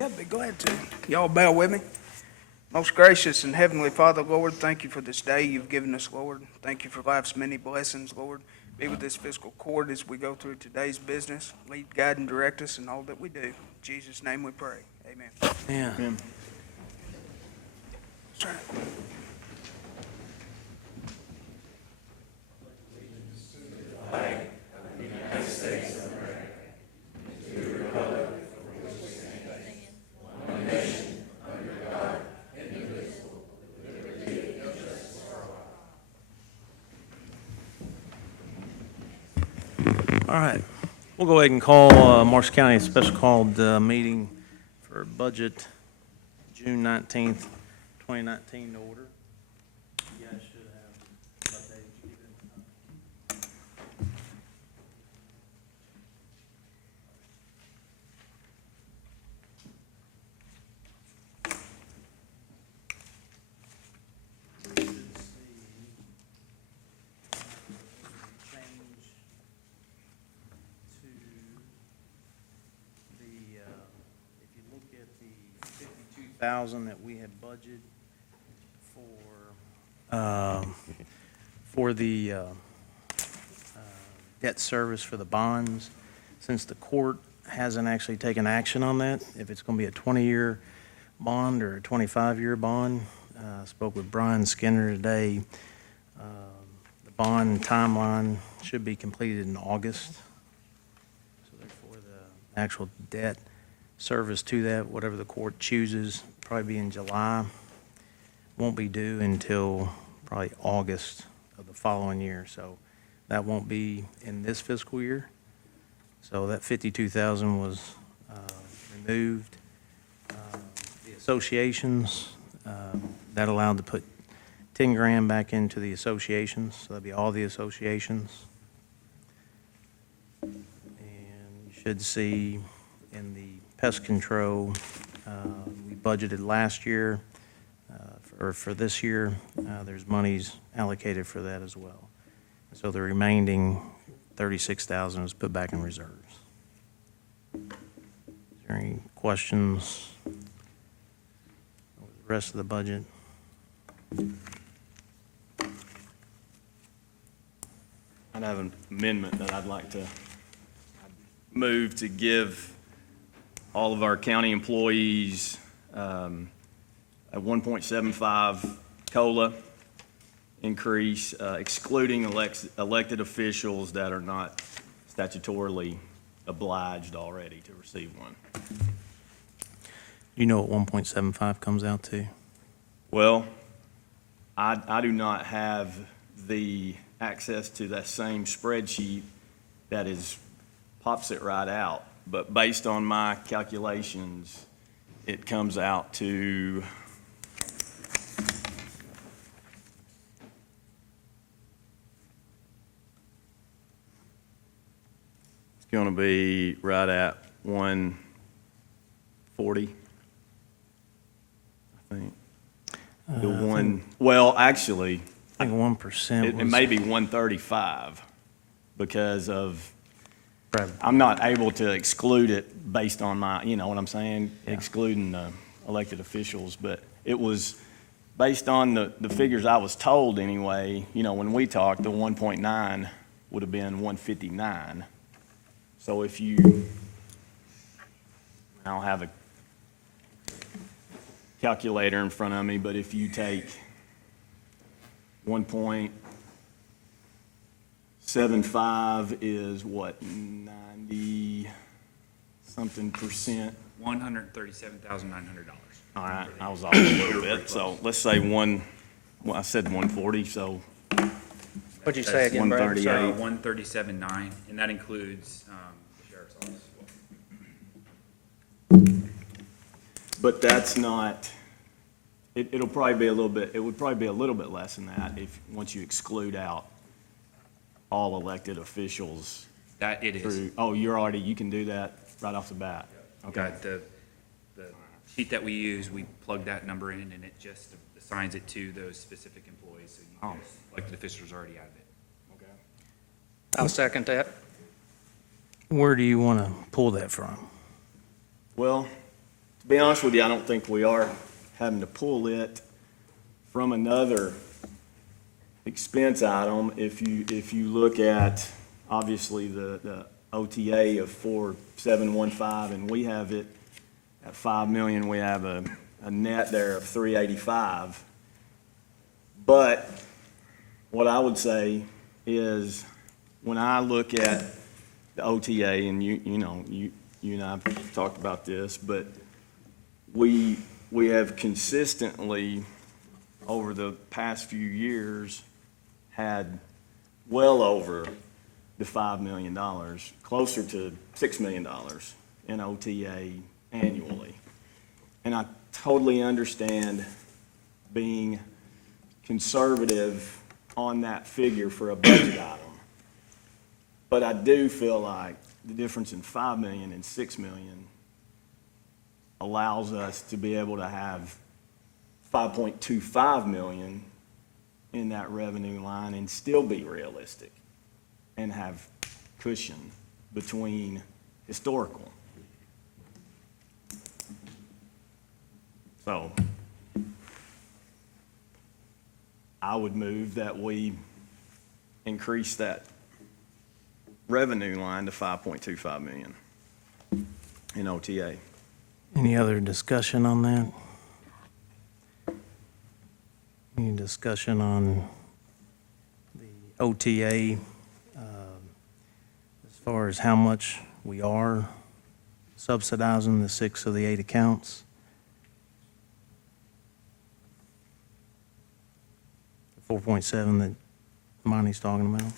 Yeah, but go ahead, too. Y'all bow with me. Most gracious and heavenly Father, Lord, thank you for this day you've given us, Lord. Thank you for life's many blessings, Lord. Be with this fiscal court as we go through today's business. Lead, guide, and direct us in all that we do. In Jesus' name we pray. Amen. Yeah. Amen. That's right. All right. We'll go ahead and call Marshall County a special called meeting for budget June 19th, 2019 to order. You guys should have updated. We should see change to the, if you look at the 52,000 that we had budgeted for the debt service for the bonds, since the court hasn't actually taken action on that, if it's going to be a 20-year bond or a 25-year bond. I spoke with Brian Skinner today. The bond timeline should be completed in August. So therefore, the actual debt service to that, whatever the court chooses, probably be in July. Won't be due until probably August of the following year. So that won't be in this fiscal year. So that 52,000 was removed. The associations, that allowed to put 10 grand back into the associations. So that'd be all the associations. And you should see in the pest control, we budgeted last year, or for this year, there's monies allocated for that as well. So the remaining 36,000 is put back in reserves. Is there any questions over the rest of the budget? I'd have an amendment that I'd like to move to give all of our county employees a 1.75 COLA increase, excluding elected officials that are not statutorily obliged already to receive one. You know what 1.75 comes out to? Well, I do not have the access to that same spreadsheet that pops it right out. But based on my calculations, it comes out to it's going to be right at 140, I think. Well, actually, I think 1% it may be 135 because of, Right. I'm not able to exclude it based on my, you know what I'm saying? Yeah. Excluding the elected officials, but it was based on the figures I was told anyway, you know, when we talked, the 1.9 would have been 159. So if you, I don't have a calculator in front of me, but if you take 1.75 is what, 90-something percent? $137,900. All right, I was off a little bit, so let's say I said 140, so What'd you say again, Brad? 138. 137.9, and that includes the sheriff's office as well. but that's not, it'll probably be a little bit, it would probably be a little bit less than that once you exclude out all elected officials. That it is. Oh, you can do that right off the bat? Okay. Got the sheet that we use, we plug that number in, and it just assigns it to those specific employees. So you Oh. guys, elected officials are already out of it. Okay. I'll second that. Where do you want to pull that from? Well, to be honest with you, I don't think we are having to pull it from another expense item. If you look at, obviously, the OTA of 4715, and we have it at 5 million, we have a net there of 385. But what I would say is, when I look at the OTA, and you and I have talked about this, but we have consistently, over the past few years, had well over the $5 million, closer to $6 million in OTA annually. And I totally understand being conservative on that figure for a budget item. But I do feel like the difference in 5 million and 6 million allows us to be able to have 5.25 million in that revenue line and still be realistic and have cushion between historical. So I would move that we increase that revenue line to 5.25 million in OTA. Any other discussion on that? Any discussion on the OTA, as far as how much we are subsidizing the 6 of the 8 accounts? The 4.7 that Monty's talking about?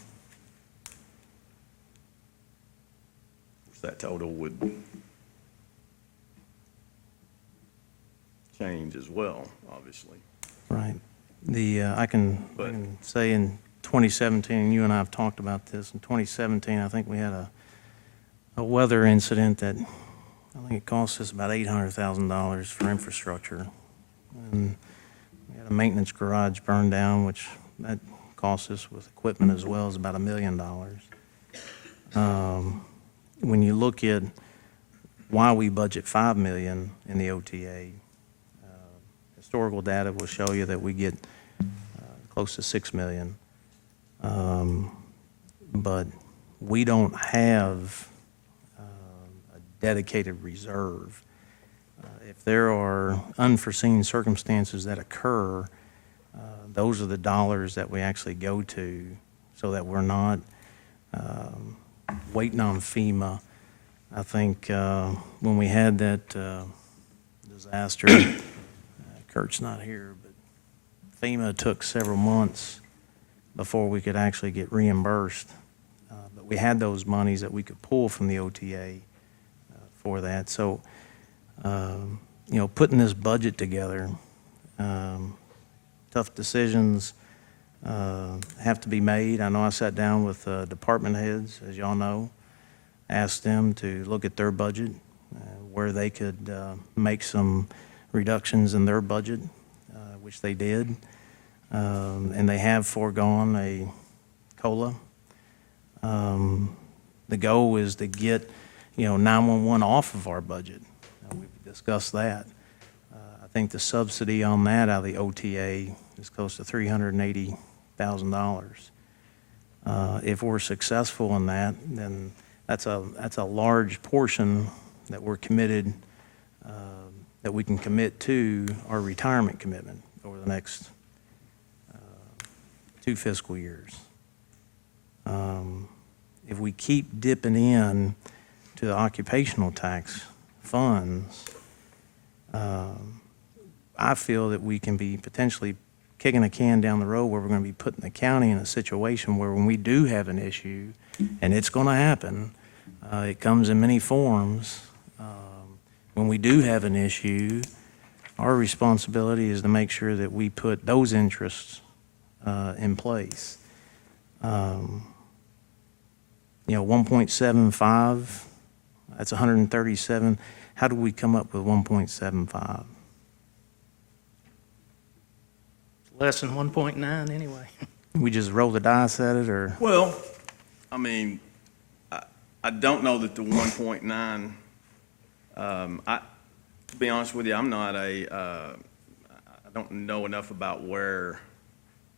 That total would change as well, obviously. Right. I can say in 2017, and you and I have talked about this, in 2017, I think we had a weather incident that, I think it cost us about $800,000 for infrastructure. And we had a maintenance garage burned down, which that cost us with equipment as well as about $1 million. When you look at why we budget 5 million in the OTA, historical data will show you that we get close to 6 million. But we don't have a dedicated reserve. If there are unforeseen circumstances that occur, those are the dollars that we actually go to, so that we're not waiting on FEMA. I think when we had that disaster, Kurt's not here, but FEMA took several months before we could actually get reimbursed. But we had those monies that we could pull from the OTA for that. So, putting this budget together, tough decisions have to be made. I know I sat down with department heads, as y'all know, asked them to look at their budget, where they could make some reductions in their budget, which they did. And they have foregone a COLA. The goal is to get, 911 off of our budget. We've discussed that. I think the subsidy on that out of the OTA is close to $380,000. If we're successful in that, then that's a large portion that we're committed, that we can commit to our retirement commitment over the next 2 fiscal years. If we keep dipping in to the occupational tax funds, I feel that we can be potentially kicking a can down the road where we're going to be putting the county in a situation where, when we do have an issue, and it's going to happen, it comes in many forms. When we do have an issue, our responsibility is to make sure that we put those interests in place. 1.75, that's 137. How do we come up with 1.75? Less than 1.9 anyway. We just roll the dice at it, or? Well, I mean, I don't know that the 1.9, to be honest with you, I'm not I don't know enough about where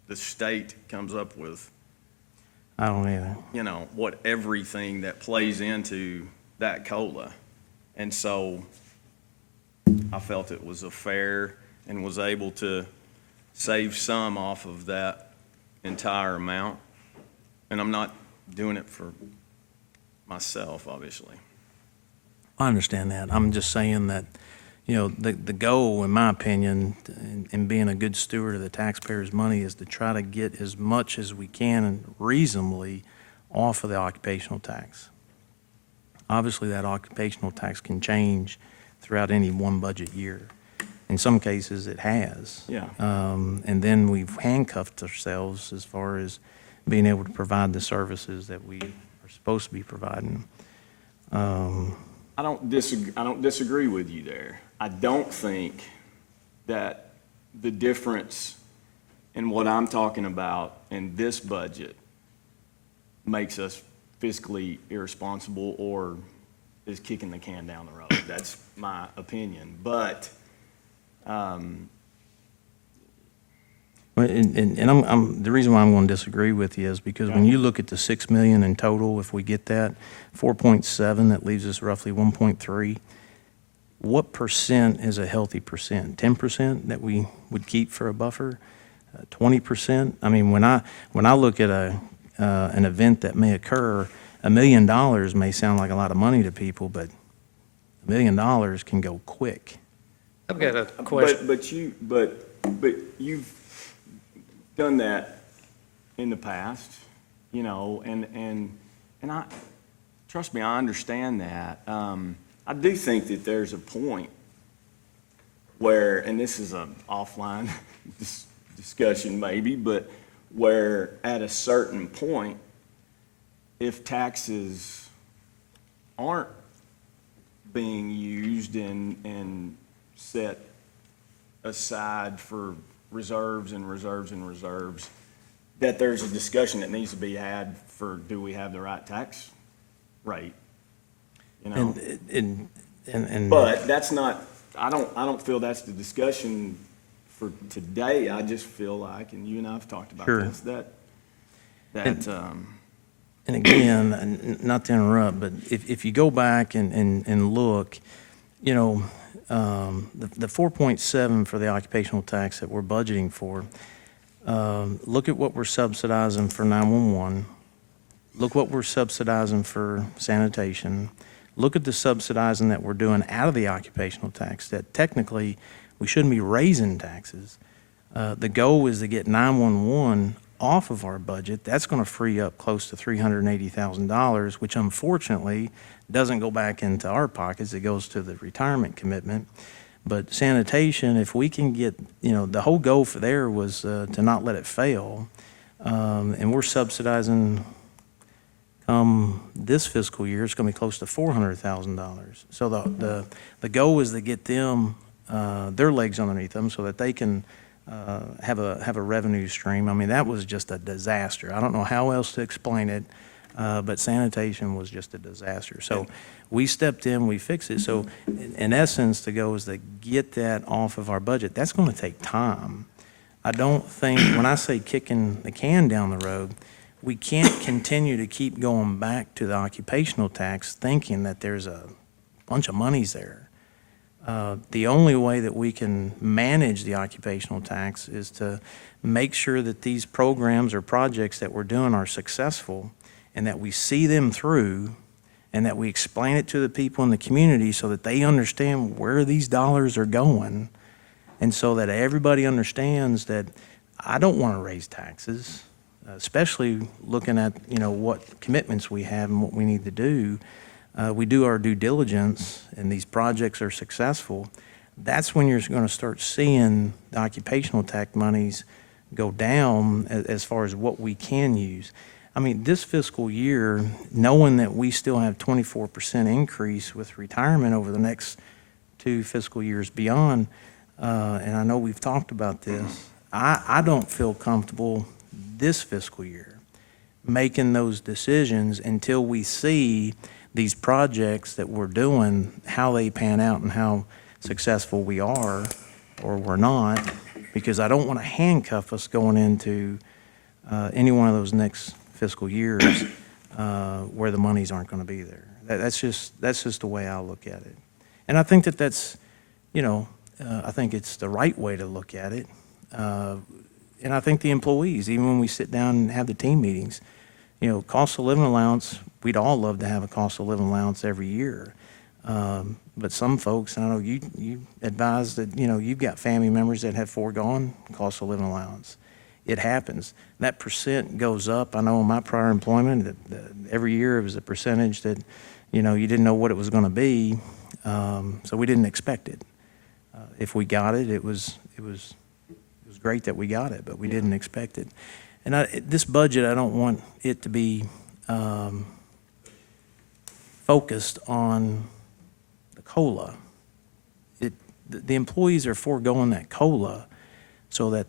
the state comes up with, I don't either. what everything that plays into that COLA. And so I felt it was a fair and was able to save some off of that entire amount. And I'm not doing it for myself, obviously. I understand that. I'm just saying that, the goal, in my opinion, in being a good steward of the taxpayers' money is to try to get as much as we can and reasonably off of the occupational tax. Obviously, that occupational tax can change throughout any one budget year. In some cases, it has. Yeah. And then we've handcuffed ourselves as far as being able to provide the services that we are supposed to be providing. I don't disagree with you there. I don't think that the difference in what I'm talking about in this budget makes us fiscally irresponsible or is kicking the can down the road. That's my opinion. But, Well, the reason why I'm going to disagree with you is because when you look at the 6 million in total, if we get that, 4.7, that leaves us roughly 1.3. What percent is a healthy percent? 10% that we would keep for a buffer? 20%? I mean, when I look at an event that may occur, $1 million may sound like a lot of money to people, but $1 million can go quick. I've got a question. but you've done that in the past, and I, trust me, I understand that. I do think that there's a point where, and this is an offline discussion maybe, but where at a certain point, if taxes aren't being used and set aside for reserves and reserves and reserves, that there's a discussion that needs to be had for, do we have the right tax rate? And But that's not, I don't feel that's the discussion for today. I just feel like, and you and I have talked about Sure. this, And again, not to interrupt, but if you go back and look, the 4.7 for the occupational tax that we're budgeting for, look at what we're subsidizing for 911. Look what we're subsidizing for sanitation. Look at the subsidizing that we're doing out of the occupational tax, that technically we shouldn't be raising taxes. The goal is to get 911 off of our budget. That's going to free up close to $380,000, which unfortunately doesn't go back into our pockets. It goes to the retirement commitment. But sanitation, if we can get, the whole goal for there was to not let it fail. And we're subsidizing, this fiscal year, it's going to be close to $400,000. So the goal is to get them, their legs underneath them so that they can have a revenue stream. I mean, that was just a disaster. I don't know how else to explain it, but sanitation was just a disaster. So we stepped in, we fixed it. So in essence, the goal is to get that off of our budget. That's going to take time. I don't think, when I say kicking the can down the road, we can't continue to keep going back to the occupational tax thinking that there's a bunch of monies there. The only way that we can manage the occupational tax is to make sure that these programs or projects that we're doing are successful and that we see them through and that we explain it to the people in the community so that they understand where these dollars are going and so that everybody understands that I don't want to raise taxes, especially looking at, what commitments we have and what we need to do. We do our due diligence and these projects are successful. That's when you're going to start seeing the occupational tax monies go down as far as what we can use. I mean, this fiscal year, knowing that we still have 24% increase with retirement over the next 2 fiscal years beyond, and I know we've talked about this, I don't feel comfortable this fiscal year making those decisions until we see these projects that we're doing, how they pan out and how successful we are or we're not, because I don't want to handcuff us going into any one of those next fiscal years where the monies aren't going to be there. That's just the way I look at it. And I think that's, I think it's the right way to look at it. And I think the employees, even when we sit down and have the team meetings, cost of living allowance, we'd all love to have a cost of living allowance every year. But some folks, I know you advise that, you've got family members that have foregone cost of living allowance. It happens. That percent goes up. I know in my prior employment that every year it was a percentage that, you didn't know what it was going to be. So we didn't expect it. If we got it, it was great that we got it, but we didn't expect it. And this budget, I don't want it to be focused on the COLA. The employees are foregoing that COLA so that,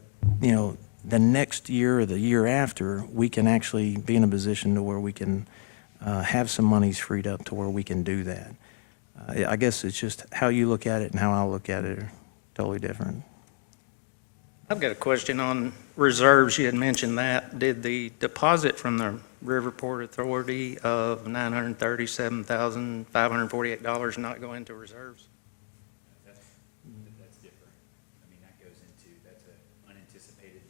the next year or the year after, we can actually be in a position to where we can have some monies freed up to where we can do that. I guess it's just how you look at it and how I look at it are totally different. I've got a question on reserves. You had mentioned that. Did the deposit from the Riverport Authority of $937,548 not go into reserves? That's different. I mean, that goes into, that's an unanticipated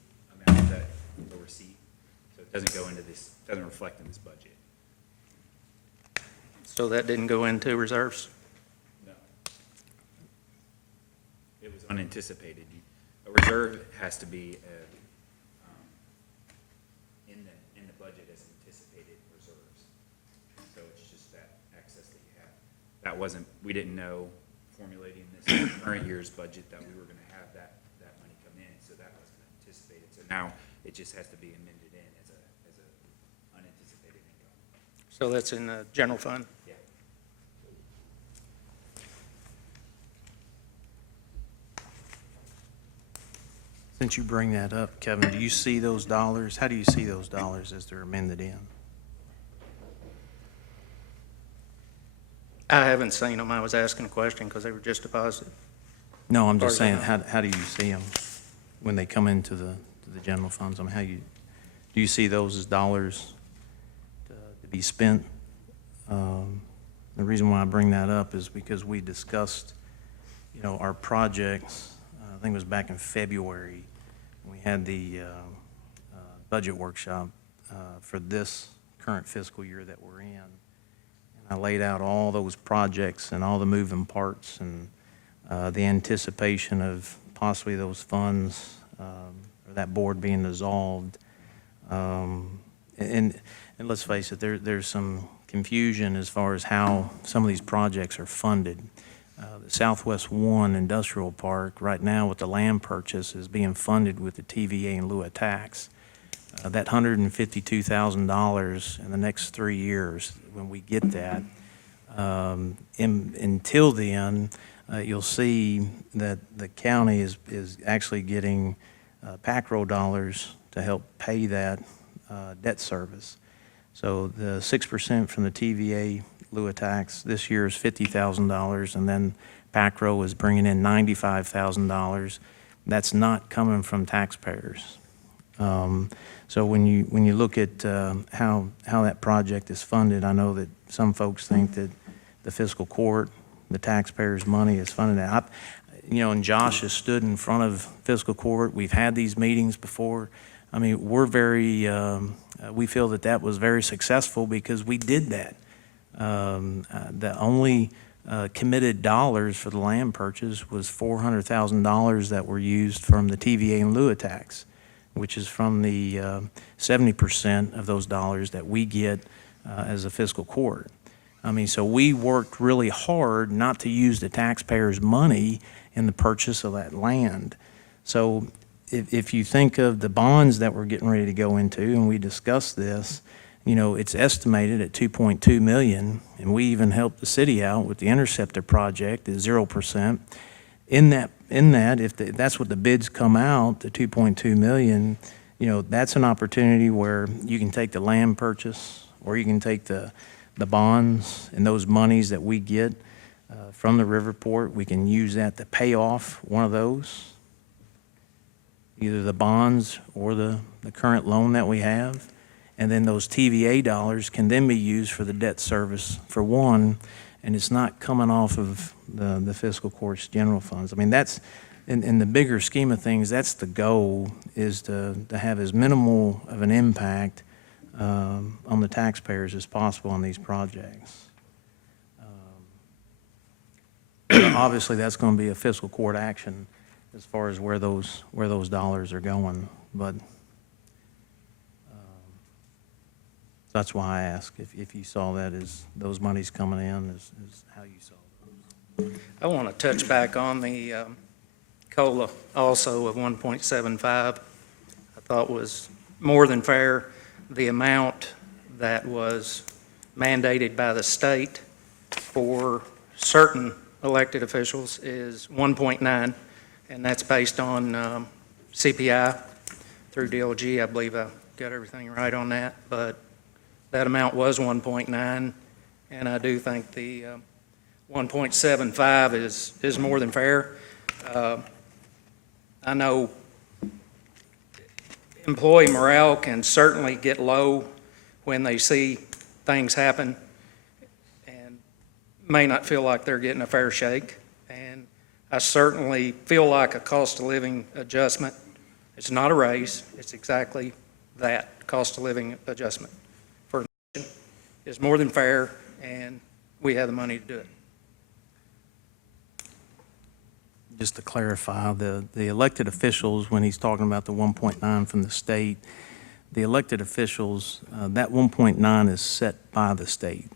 amount that a receipt. So it doesn't go into this, doesn't reflect in this budget. So that didn't go into reserves? No. It was unanticipated. A reserve has to be in the budget as anticipated reserves. So it's just that excess that you have. That wasn't, we didn't know formulating this current year's budget that we were going to have that money come in, so that wasn't anticipated. So now it just has to be amended in as a unanticipated income. So that's in the general fund? Yeah. Since you bring that up, Kevin, do you see those dollars? How do you see those dollars as they're amended in? I haven't seen them. I was asking a question because they were just deposited. No, I'm just Or is saying, that how do you see them when they come into the general funds? I mean, do you see those as dollars to be spent? The reason why I bring that up is because we discussed, our projects. I think it was back in February. We had the budget workshop for this current fiscal year that we're in. And I laid out all those projects and all the moving parts and the anticipation of possibly those funds or that board being dissolved. And let's face it, there's some confusion as far as how some of these projects are funded. The Southwest 1 Industrial Park, right now with the land purchase, is being funded with the TVA in lieu of tax. That $152,000 in the next 3 years, when we get that, until then, you'll see that the county is actually getting PAC roll dollars to help pay that debt service. So the 6% from the TVA lieu of tax this year is $50,000, and then PACRO is bringing in $95,000. That's not coming from taxpayers. So when you look at how that project is funded, I know that some folks think that the fiscal court, the taxpayers' money is funding that. And Josh has stood in front of fiscal court. We've had these meetings before. I mean, we're very, we feel that was very successful because we did that. The only committed dollars for the land purchase was $400,000 that were used from the TVA in lieu of tax, which is from the 70% of those dollars that we get as a fiscal court. I mean, so we worked really hard not to use the taxpayers' money in the purchase of that land. So if you think of the bonds that we're getting ready to go into, and we discussed this, it's estimated at $2.2 million, and we even helped the city out with the Interceptor project at 0%. In that, if that's what the bids come out, the $2.2 million, that's an opportunity where you can take the land purchase, or you can take the bonds and those monies that we get from the Riverport. We can use that to pay off one of those, either the bonds or the current loan that we have. And then those TVA dollars can then be used for the debt service for one, and it's not coming off of the fiscal court's general funds. I mean, that's, in the bigger scheme of things, that's the goal, is to have as minimal of an impact on the taxpayers as possible on these projects. Obviously, that's going to be a fiscal court action as far as where those dollars are going, but that's why I asked if you saw that as those monies coming in, is how you saw those. I want to touch back on the COLA also of 1.75. I thought was more than fair. The amount that was mandated by the state for certain elected officials is 1.9, and that's based on CPI through DOG. I believe I got everything right on that, but that amount was 1.9, and I do think the 1.75 is more than fair. I know employee morale can certainly get low when they see things happen and may not feel like they're getting a fair shake. And I certainly feel like a cost of living adjustment, it's not a raise, it's exactly that, cost of living adjustment for a nation is more than fair, and we have the money to do it. Just to clarify, the elected officials, when he's talking about the 1.9 from the state, the elected officials, that 1.9 is set by the state.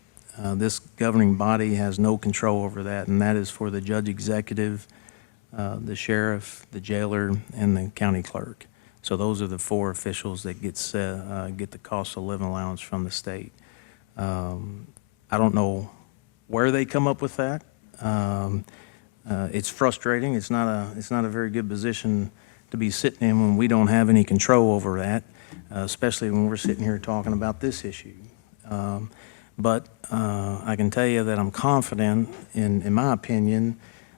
This governing body has no control over that, and that is for the judge executive, the sheriff, the jailer, and the county clerk. So those are the four officials that get the cost of living allowance from the state. I don't know where they come up with that. It's frustrating. It's not a very good position to be sitting in when we don't have any control over that, especially when we're sitting here talking about this issue. But I can tell you that I'm confident, in my opinion,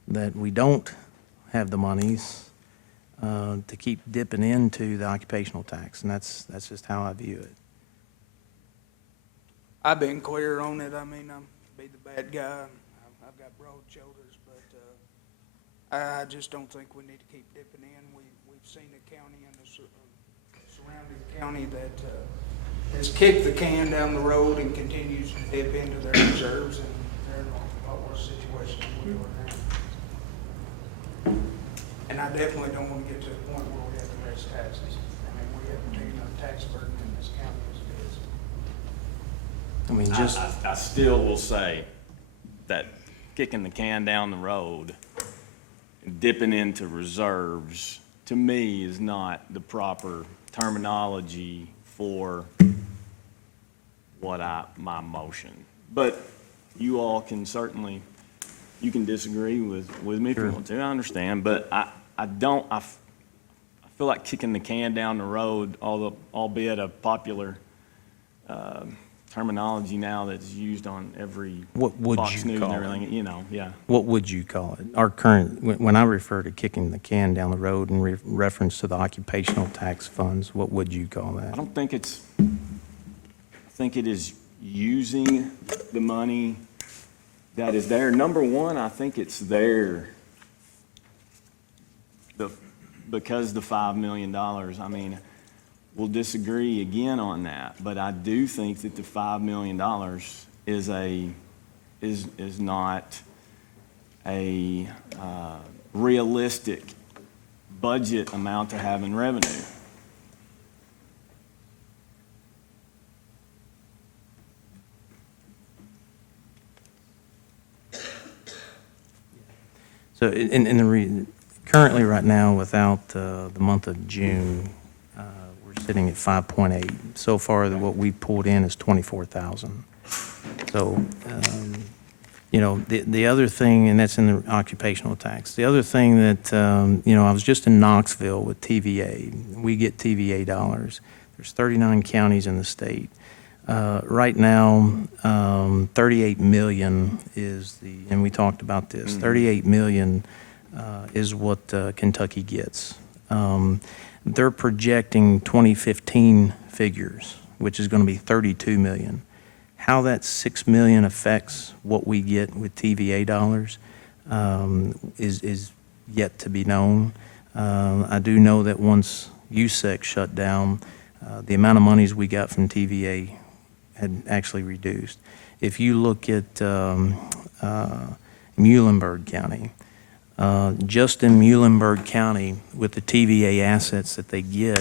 that we don't have the monies to keep dipping into the occupational tax, and that's just how I view it. I've been clear on it. I mean, I'm be the bad guy. I've got broad shoulders, but I just don't think we need to keep dipping in. We've seen a county and a surrounding county that has kicked the can down the road and continues to dip into their reserves, and they're in a lot worse situation than we are now. And I definitely don't want to get to the point where we have to raise taxes. I mean, we have a big enough tax burden in this county as it is. I mean, just I still will say that kicking the can down the road and dipping into reserves, to me, is not the proper terminology for my motion. But you all can certainly, you can disagree with me if you want to, I understand, but I feel like kicking the can down the road, albeit a popular terminology now that's used on every what would Fox you News call and everything, yeah. What would you call it? Our current, when I refer to kicking the can down the road in reference to the occupational tax funds, what would you call that? I don't think I think it is using the money that is there. Number one, I think it's there because the $5 million, I mean, we'll disagree again on that, but I do think that the $5 million is not a realistic budget amount to have in revenue. So currently right now, without the month of June, we're sitting at 5.8. So far, what we pulled in is 24,000. So, the other thing, and that's in the occupational tax. The other thing that, I was just in Knoxville with TVA. We get TVA dollars. There's 39 counties in the state. Right now, 38 million is and we talked about this, 38 million is what Kentucky gets. They're projecting 2015 figures, which is going to be 32 million. How that 6 million affects what we get with TVA dollars is yet to be known. I do know that once USEC shut down, the amount of monies we got from TVA had actually reduced. If you look at Muhlenberg County, just in Muhlenberg County, with the TVA assets that they get,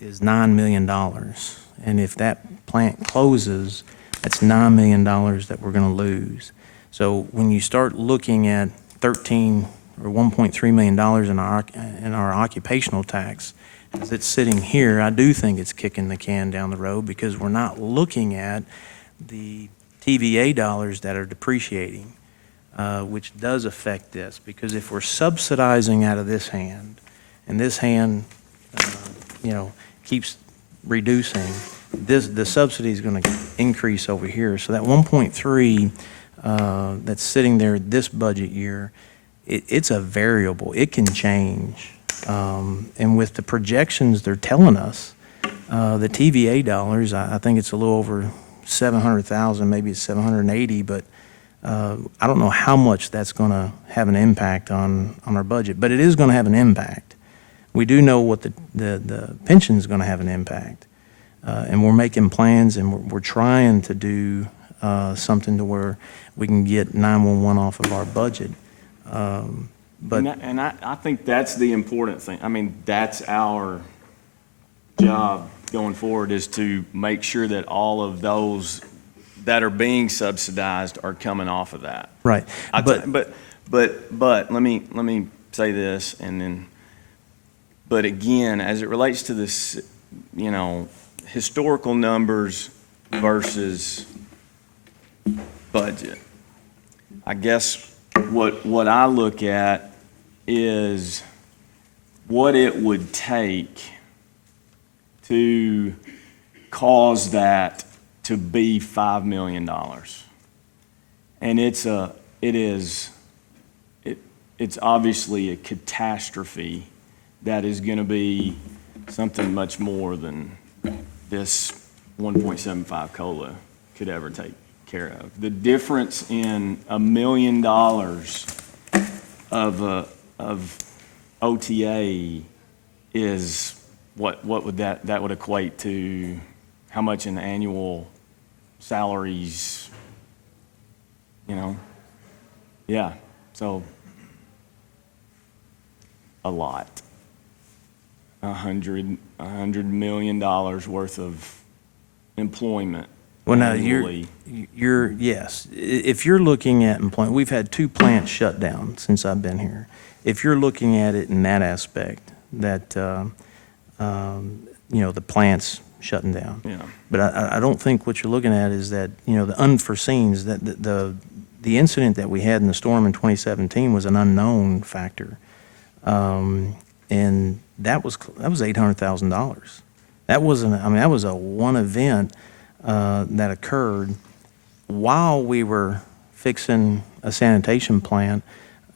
is $9 million. And if that plant closes, that's $9 million that we're going to lose. So when you start looking at 13 or $1.3 million in our occupational tax, as it's sitting here, I do think it's kicking the can down the road because we're not looking at the TVA dollars that are depreciating, which does affect this. Because if we're subsidizing out of this hand, and this hand, keeps reducing, the subsidy is going to increase over here. So that 1.3 that's sitting there this budget year, it's a variable. It can change. And with the projections they're telling us, the TVA dollars, I think it's a little over 700,000, maybe it's 780, but I don't know how much that's going to have an impact on our budget, but it is going to have an impact. We do know what the pension is going to have an impact, and we're making plans and we're trying to do something to where we can get 911 off of our budget. But I think that's the important thing. I mean, that's our job going forward, is to make sure that all of those that are being subsidized are coming off of that. right, But let me say this, and then, but again, as it relates to this, historical numbers versus budget, I guess what I look at is what it would take to cause that to be $5 million. And it's obviously a catastrophe that is going to be something much more than this 1.75 COLA could ever take care of. The difference in $1 million of OTA is what would that would equate to? How much in annual salaries? Yeah, so a lot. $100 million worth of employment. well, now annually. yes, if you're looking at employment, we've had 2 plants shut down since I've been here. If you're looking at it in that aspect, that, the plant's shutting down. Yeah. But I don't think what you're looking at is that, the unforeseens, that the incident that we had in the storm in 2017 was an unknown factor. And that was $800,000. That was a one event that occurred while we were fixing a sanitation plant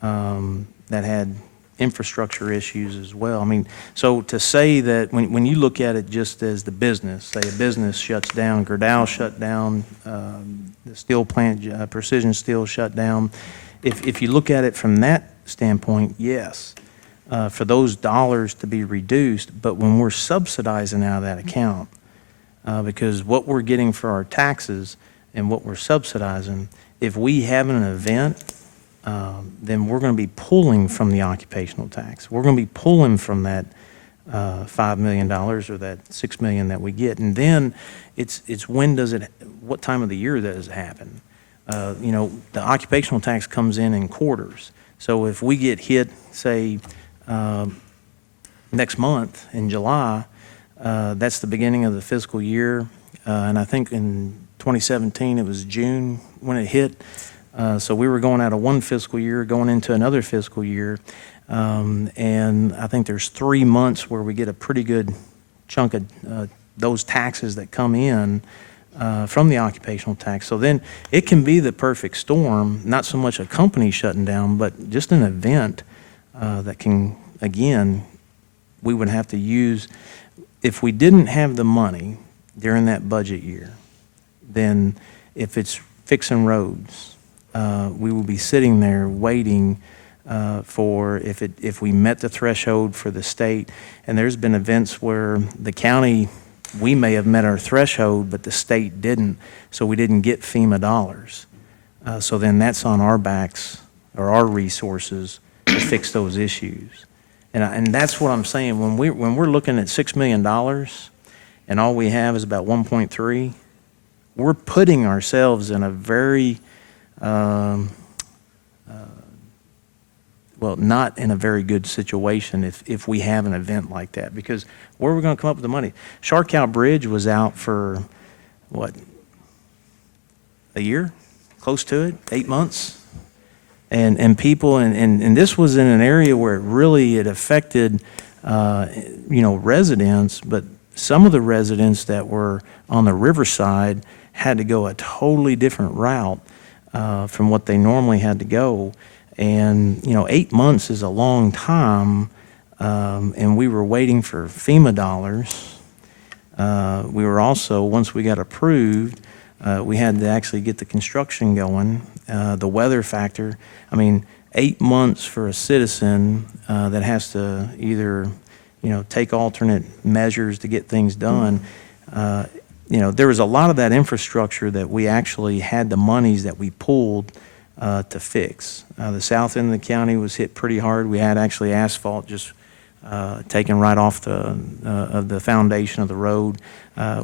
that had infrastructure issues as well. I mean, so to say that when you look at it just as the business, say a business shuts down, Gerdau shut down, the steel plant, Precision Steel shut down. If you look at it from that standpoint, yes, for those dollars to be reduced, but when we're subsidizing out of that account, because what we're getting for our taxes and what we're subsidizing, if we have an event, then we're going to be pulling from the occupational tax. We're going to be pulling from that $5 million or that $6 million that we get. And then it's what time of the year does it happen? The occupational tax comes in quarters. So if we get hit, say, next month in July, that's the beginning of the fiscal year. And I think in 2017, it was June when it hit. So we were going out of one fiscal year, going into another fiscal year. And I think there's 3 months where we get a pretty good chunk of those taxes that come in from the occupational tax. So then it can be the perfect storm, not so much a company shutting down, but just an event that can, again, we would have to use, if we didn't have the money during that budget year, then if it's fixing roads, we will be sitting there waiting for if we met the threshold for the state. And there's been events where the county, we may have met our threshold, but the state didn't, so we didn't get FEMA dollars. So then that's on our backs, or our resources, to fix those issues. And that's what I'm saying, when we're looking at $6 million, and all we have is about 1.3, we're putting ourselves in a very, well, not in a very good situation if we have an event like that, because where are we going to come up with the money? Sharkout Bridge was out for, what, a year? Close to it, 8 months? And people, and this was in an area where it affected, residents, but some of the residents that were on the riverside had to go a totally different route from what they normally had to go. And, 8 months is a long time, and we were waiting for FEMA dollars. We were also, once we got approved, we had to actually get the construction going, the weather factor. 8 months for a citizen that has to either, take alternate measures to get things done. There was a lot of that infrastructure that we actually had the monies that we pulled to fix. The south end of the county was hit pretty hard. We had actually asphalt just taken right off of the foundation of the road.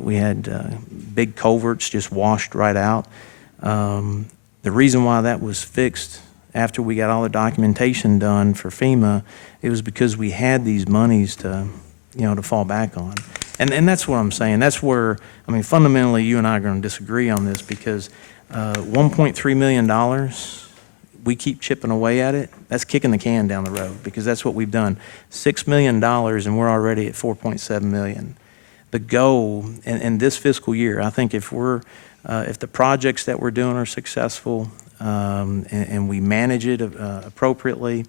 We had big culverts just washed right out. The reason why that was fixed after we got all the documentation done for FEMA, it was because we had these monies to fall back on. And that's what I'm saying. That's where, fundamentally, you and I are going to disagree on this, because $1.3 million, we keep chipping away at it. That's kicking the can down the road, because that's what we've done. $6 million, and we're already at $4.7 million. The goal, in this fiscal year, I think if the projects that we're doing are successful, and we manage it appropriately,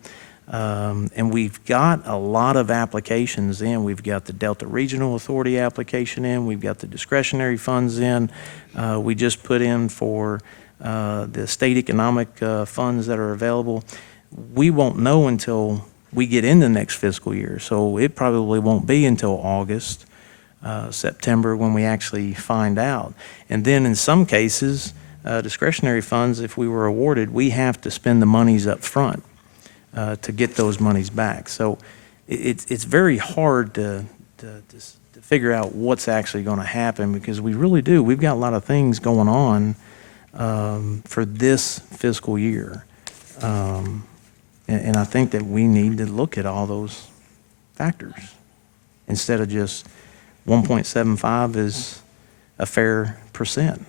and we've got a lot of applications in. We've got the Delta Regional Authority application in. We've got the discretionary funds in. We just put in for the state economic funds that are available. We won't know until we get into next fiscal year. So it probably won't be until August, September, when we actually find out. And then in some cases, discretionary funds, if we were awarded, we have to spend the monies up front to get those monies back. So it's very hard to figure out what's actually going to happen, because we really do. We've got a lot of things going on for this fiscal year. And I think that we need to look at all those factors instead of just 1.75 is a fair percent.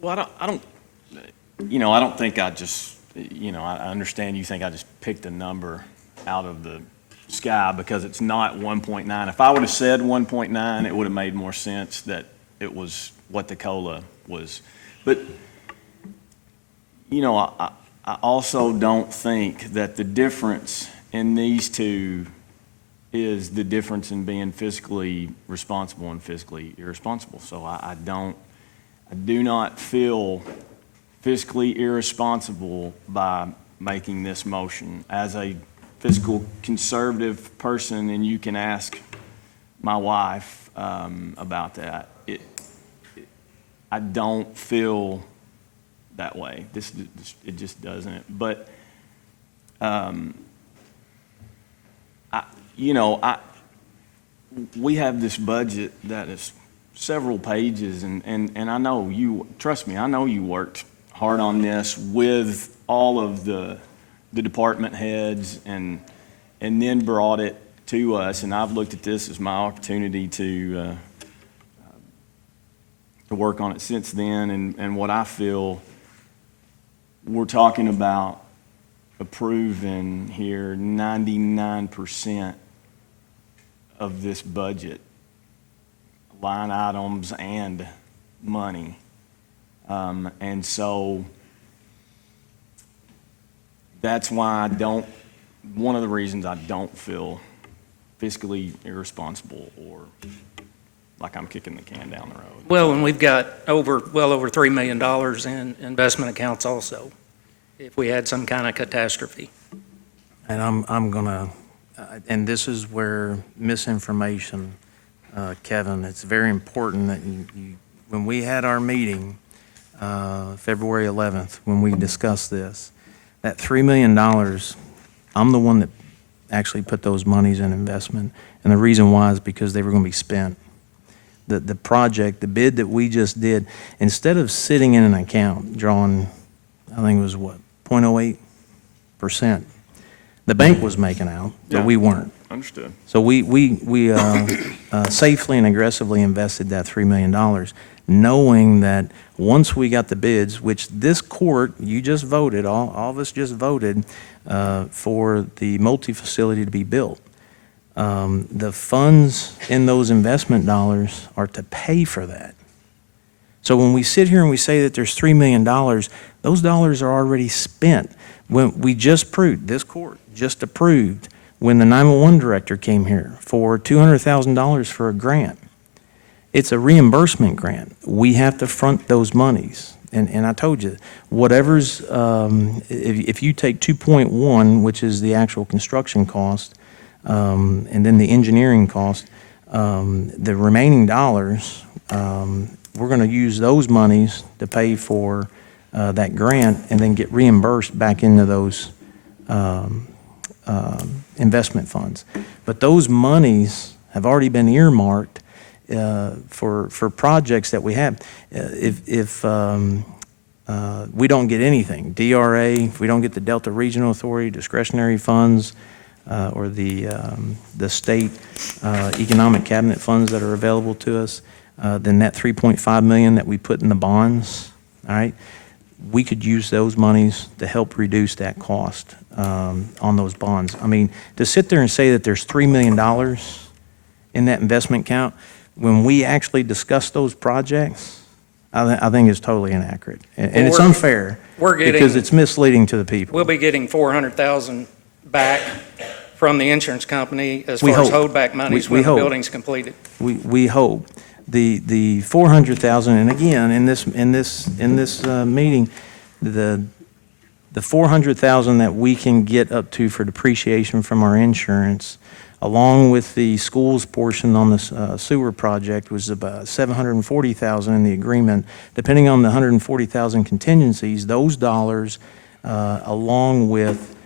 Well, I don't think I just, I understand you think I just picked a number out of the sky because it's not 1.9. If I would have said 1.9, it would have made more sense that it was what the COLA was. But, I also don't think that the difference in these two is the difference in being fiscally responsible and fiscally irresponsible. So I do not feel fiscally irresponsible by making this motion. As a fiscal conservative person, and you can ask my wife about that, I don't feel that way. It just doesn't. But we have this budget that is several pages, and I know you, trust me, I know you worked hard on this with all of the department heads and then brought it to us, and I've looked at this as my opportunity to work on it since then, and what I feel we're talking about approving here 99% of this budget. line items and money. And so that's why one of the reasons I don't feel fiscally irresponsible or like I'm kicking the can down the road. Well, and we've got well over $3 million in investment accounts also, if we had some kind of catastrophe. And I'm gonna, and this is where misinformation, Kevin, it's very important that when we had our meeting, February 11th, when we discussed this, that $3 million, I'm the one that actually put those monies in investment. And the reason why is because they were gonna be spent. The project, the bid that we just did, instead of sitting in an account drawing, I think it was what, 0.08%, the bank was making out, but Yeah. we weren't. Understood. So we safely and aggressively invested that $3 million, knowing that once we got the bids, which this court, you just voted, all of us just voted for the multi-facility to be built. The funds in those investment dollars are to pay for that. So when we sit here and we say that there's $3 million, those dollars are already spent. When we just proved, this court just approved, when the 911 director came here for $200,000 for a grant. It's a reimbursement grant. We have to front those monies. And I told you, whatever's, if you take 2.1, which is the actual construction cost, and then the engineering cost, the remaining dollars, we're going to use those monies to pay for that grant and then get reimbursed back into those investment funds. But those monies have already been earmarked for projects that we have. If we don't get anything, DRA, if we don't get the Delta Regional Authority discretionary funds, or the state economic cabinet funds that are available to us, then that $3.5 million that we put in the bonds, all right, we could use those monies to help reduce that cost on those bonds. I mean, to sit there and say that there's $3 million in that investment account, when we actually discuss those projects, I think is totally inaccurate. And it's unfair because it's misleading to the people. We'll be getting $400,000 back from the insurance company as We far as hope. holdback monies We when the hope. building's completed. We hope. The 400,000, and again, in this meeting, the 400,000 that we can get up to for depreciation from our insurance, along with the schools portion on the sewer project, was about 740,000 in the agreement. Depending on the 140,000 contingencies, those dollars, along with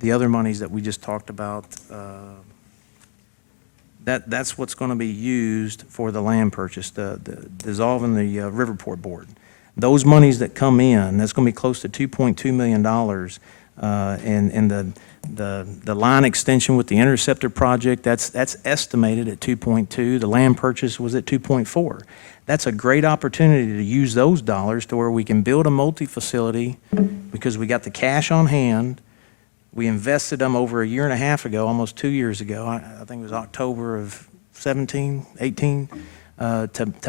the other monies that we just talked about, that's what's going to be used for the land purchase, the dissolving the Riverport Board. Those monies that come in, that's going to be close to $2.2 million, and the line extension with the Interceptor project, that's estimated at 2.2. The land purchase was at 2.4. That's a great opportunity to use those dollars to where we can build a multi-facility because we got the cash on hand. We invested them over a year and a half ago, almost 2 years ago. I think it was October of 17, 18, to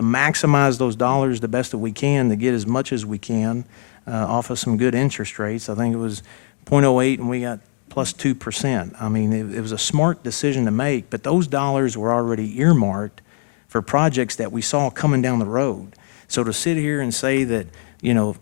maximize those dollars the best that we can, to get as much as we can off of some good interest rates. I think it was 0.08 and we got plus 2%. I mean, it was a smart decision to make, but those dollars were already earmarked for projects that we saw coming down the road. So to sit here and say that, that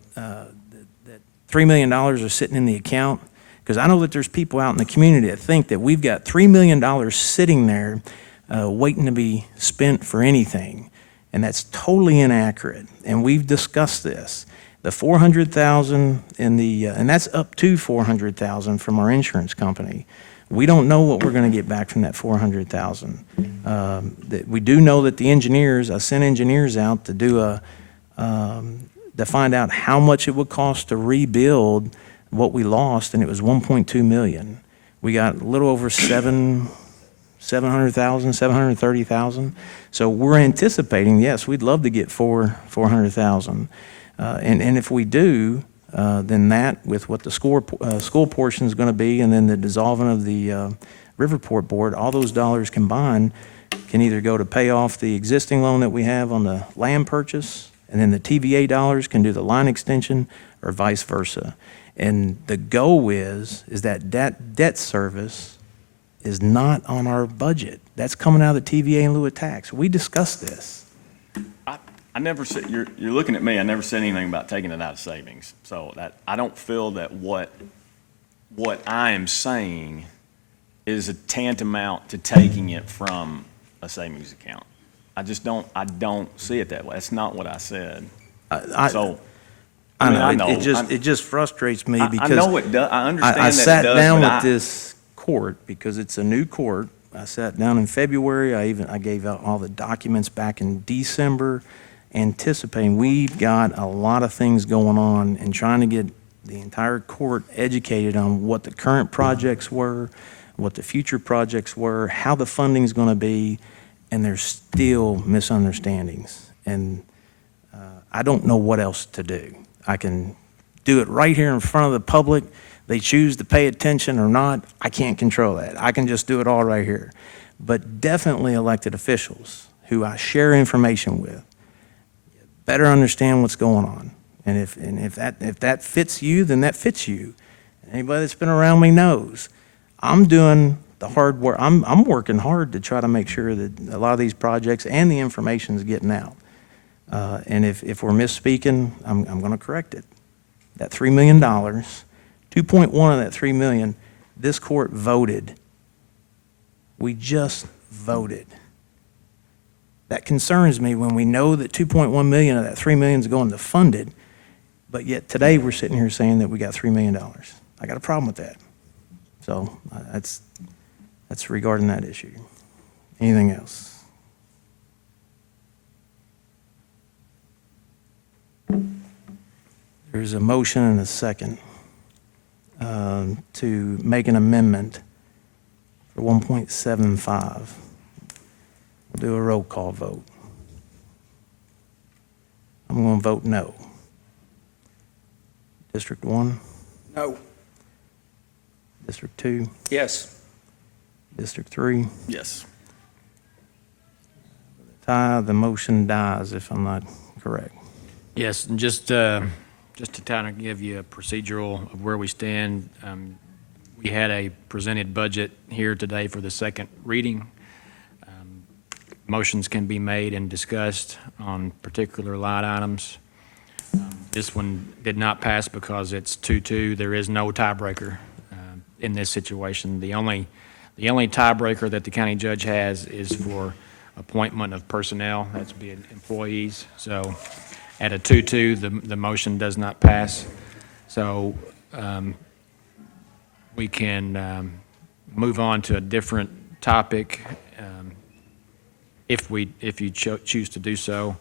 $3 million are sitting in the account, because I know that there's people out in the community that think that we've got $3 million sitting there waiting to be spent for anything, and that's totally inaccurate. And we've discussed this. The 400,000 in the, and that's up to 400,000 from our insurance company. We don't know what we're going to get back from that 400,000. We do know that the engineers, I sent engineers out to do to find out how much it would cost to rebuild what we lost, and it was $1.2 million. We got a little over 700,000, 730,000. So we're anticipating, yes, we'd love to get 400,000. And if we do, then that, with what the school portion is going to be, and then the dissolving of the Riverport Board, all those dollars combined can either go to pay off the existing loan that we have on the land purchase, and then the TVA dollars can do the line extension, or vice versa. And the goal is that debt service is not on our budget. That's coming out of the TVA in lieu of tax. We discussed this. I never said, you're looking at me, I never said anything about taking it out of savings. So that, I don't feel that what I am saying is a tantamount to taking it from a savings account. I don't see it that way. That's not what I said. So, I know, it just frustrates me because. I know it does, I understand that I it does, sat down but with this court because it's a new court. I sat down in February. I gave out all the documents back in December, anticipating we've got a lot of things going on and trying to get the entire court educated on what the current projects were, what the future projects were, how the funding's going to be, and there's still misunderstandings. And I don't know what else to do. I can do it right here in front of the public. They choose to pay attention or not, I can't control that. I can just do it all right here. But definitely elected officials who I share information with better understand what's going on. And if that fits you, then that fits you. Anybody that's been around me knows. I'm doing the hard work. I'm working hard to try to make sure that a lot of these projects and the information is getting out. And if we're misspeaking, I'm going to correct it. That $3 million, 2.1 of that $3 million, this court voted. We just voted. That concerns me when we know that 2.1 million of that $3 million is going to fund it, but yet today we're sitting here saying that we got $3 million. I got a problem with that. So that's regarding that issue. Anything else? There's a motion and a second to make an amendment for 1.75. We'll do a roll call vote. I'm going to vote no. District 1, No. District 2, Yes. District 3. yes. Tie, the motion dies if I'm not correct. Yes, and just to kind of give you a procedural of where we stand, we had a presented budget here today for the second reading. Motions can be made and discussed on particular line items. This one did not pass because it's 2-2. There is no tiebreaker in this situation. The only tiebreaker that the county judge has is for appointment of personnel, that's being employees. So at a 2-2, the motion does not pass. So we can move on to a different topic if you choose to do so.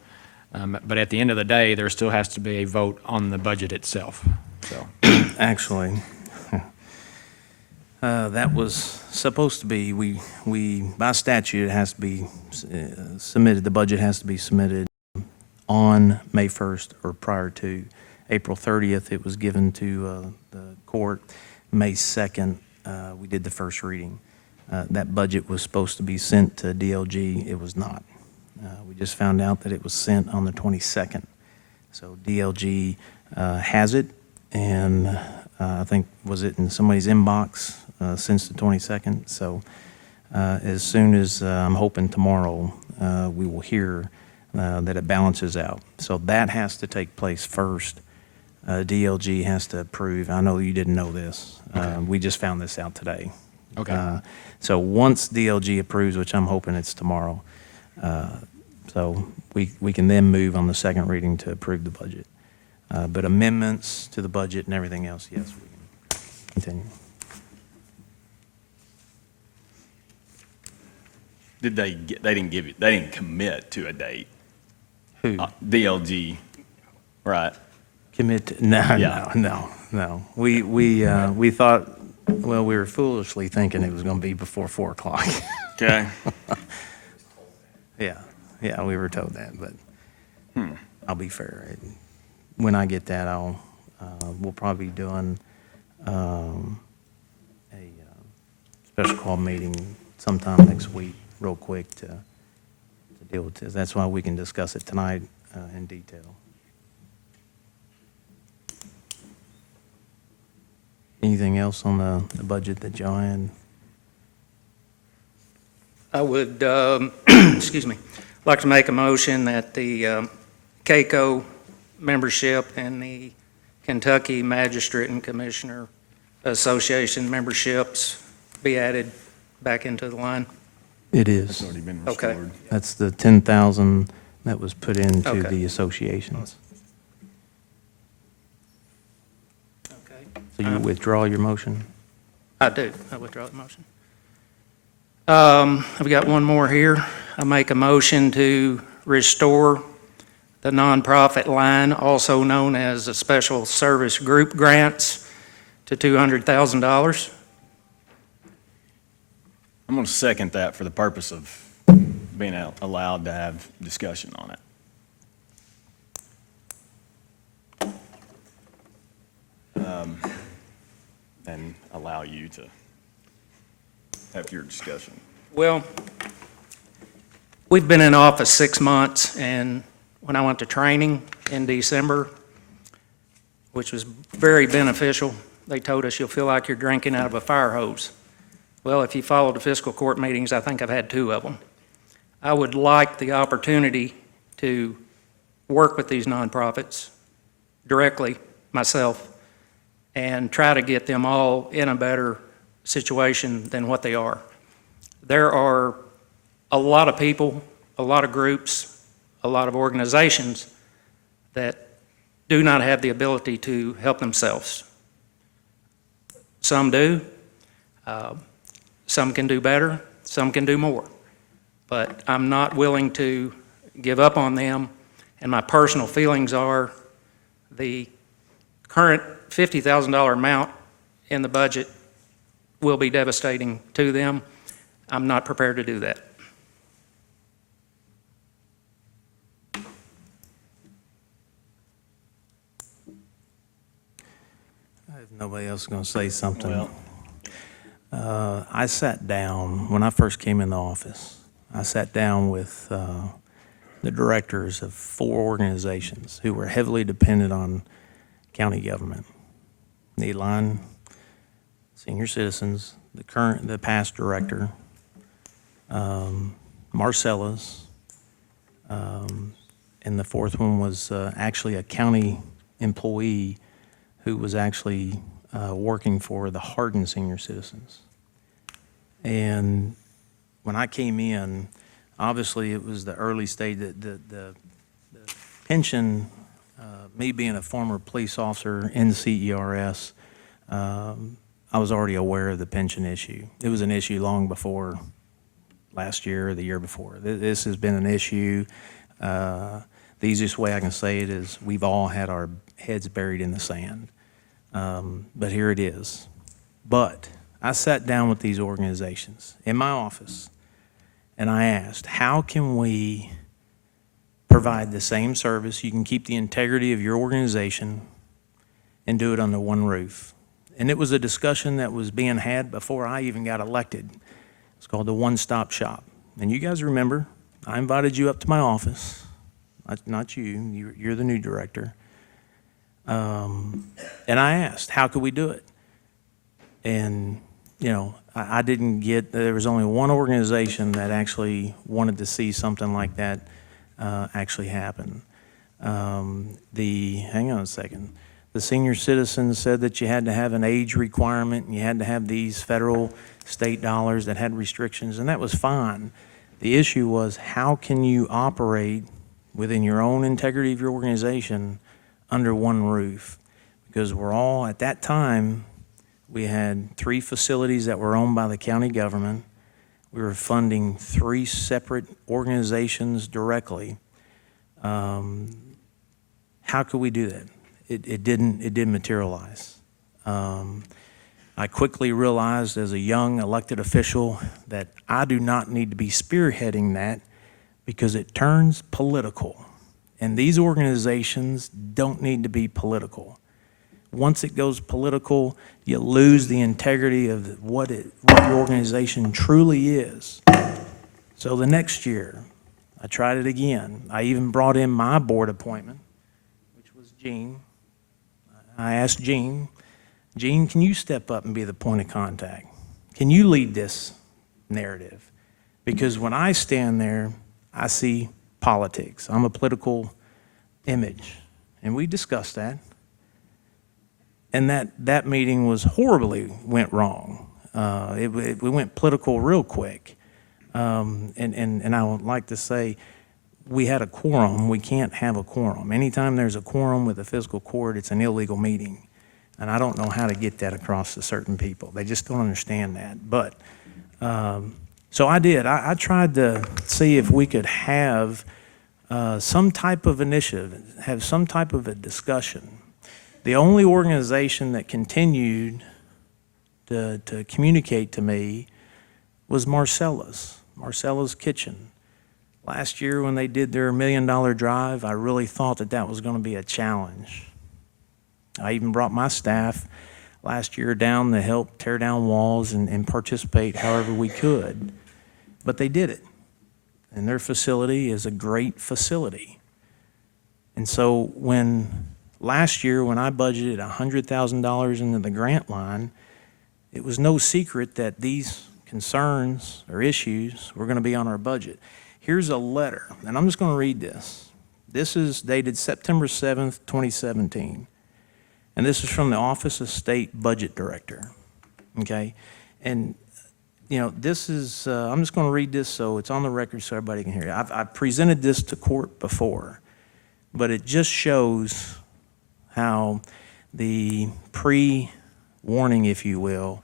But at the end of the day, there still has to be a vote on the budget itself. So Actually, that was supposed to be, we by statute, it has to be submitted, the budget has to be submitted on May 1st or prior to. April 30th, it was given to the court. May 2nd, we did the first reading. That budget was supposed to be sent to DLG. It was not. We just found out that it was sent on the 22nd. So DLG has it, and I think, was it in somebody's inbox since the 22nd? So as soon as, I'm hoping tomorrow, we will hear that it balances out. So that has to take place first. DLG has to approve. I know you didn't know this. We just found this out today. Okay. So once DLG approves, which I'm hoping it's tomorrow, so we can then move on the second reading to approve the budget. But amendments to the budget and everything else, yes, we can continue. They didn't commit to a date. Who? DLG, right? Commit to, no, Yeah. no. We thought, well, we were foolishly thinking it was going to be before 4 o'clock. Okay. Yeah, we were told that, but I'll be fair. When I get that, we'll probably be doing a special call meeting sometime next week real quick to deal with this. That's why we can discuss it tonight in detail. Anything else on the budget that y'all had? I would, excuse me, like to make a motion that the CAECO membership and the Kentucky Magistrate and Commissioner Association memberships be added back into the line. It is. It's already been Okay. restored. That's the 10,000 that was put into Okay. the associations. Okay. So you withdraw your motion? I do. I withdraw the motion. I've got one more here. I make a motion to restore the nonprofit line, also known as the Special Service Group Grants, to $200,000. I'm going to second that for the purpose of being allowed to have discussion on it. And allow you to have your discussion. Well, we've been in office 6 months, and when I went to training in December, which was very beneficial, they told us you'll feel like you're drinking out of a fire hose. Well, if you followed the fiscal court meetings, I think I've had 2 of them. I would like the opportunity to work with these nonprofits directly, myself, and try to get them all in a better situation than what they are. There are a lot of people, a lot of groups, a lot of organizations that do not have the ability to help themselves. Some do. Some can do better. Some can do more. But I'm not willing to give up on them, and my personal feelings are the current $50,000 amount in the budget will be devastating to them. I'm not prepared to do that. If nobody else is going to say something. Well- I sat down, when I first came in the office, I sat down with the directors of 4 organizations who were heavily dependent on county government. Needline, Senior Citizens, the past director, Marcella's, and the 4th one was actually a county employee who was actually working for the Hardin Senior Citizens. And when I came in, obviously it was the early stage, the pension, me being a former police officer in CERS, I was already aware of the pension issue. It was an issue long before last year or the year before. This has been an issue. The easiest way I can say it is we've all had our heads buried in the sand. But here it is. But I sat down with these organizations in my office, and I asked, how can we provide the same service? You can keep the integrity of your organization and do it under one roof. And it was a discussion that was being had before I even got elected. It's called the one-stop shop. And you guys remember, I invited you up to my office, not you, you're the new director. And I asked, how could we do it? And, you know, I didn't get, there was only one organization that actually wanted to see something like that actually happen. Hang on a second. The senior citizens said that you had to have an age requirement, and you had to have these federal, state dollars that had restrictions, and that was fine. The issue was, how can you operate within your own integrity of your organization under one roof? Because we're all, at that time, we had 3 facilities that were owned by the county government. We were funding 3 separate organizations directly. How could we do that? It didn't materialize. I quickly realized as a young elected official that I do not need to be spearheading that because it turns political. And these organizations don't need to be political. Once it goes political, you lose the integrity of what your organization truly is. So the next year, I tried it again. I even brought in my board appointment, which was Gene. I asked Gene, Gene, can you step up and be the point of contact? Can you lead this narrative? Because when I stand there, I see politics. I'm a political image. And we discussed that. And that meeting was horribly went wrong. We went political real quick. And I would like to say, we had a quorum. We can't have a quorum. Anytime there's a quorum with the fiscal court, it's an illegal meeting. And I don't know how to get that across to certain people. They just don't understand that. But, so I did. I tried to see if we could have some type of initiative, have some type of a discussion. The only organization that continued to communicate to me was Marcella's Kitchen. Last year when they did their $1 million drive, I really thought that was going to be a challenge. I even brought my staff last year down to help tear down walls and participate however we could. But they did it. And their facility is a great facility. And so last year when I budgeted $100,000 into the grant line, it was no secret that these concerns or issues were going to be on our budget. Here's a letter, and I'm just going to read this. This is dated September 7th, 2017. And this is from the Office of State Budget Director, okay? And, you know, this is, I'm just going to read this so it's on the record so everybody can hear it. I've presented this to court before, but it just shows how the pre-warning, if you will,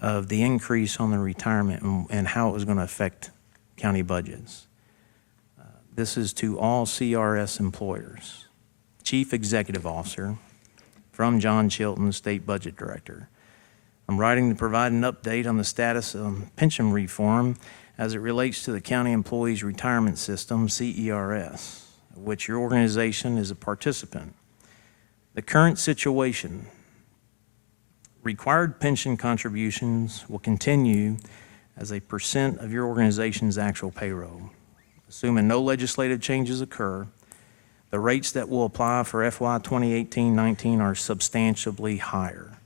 of the increase on the retirement and how it was going to affect county budgets. This is to all CRS employers. Chief Executive Officer from John Chilton, State Budget Director. I'm writing to provide an update on the status of pension reform as it relates to the County Employees Retirement System, CERS, of which your organization is a participant. The current situation: required pension contributions will continue as a % of your organization's actual payroll. Assuming no legislative changes occur, the rates that will apply for FY 2018-19 are substantially higher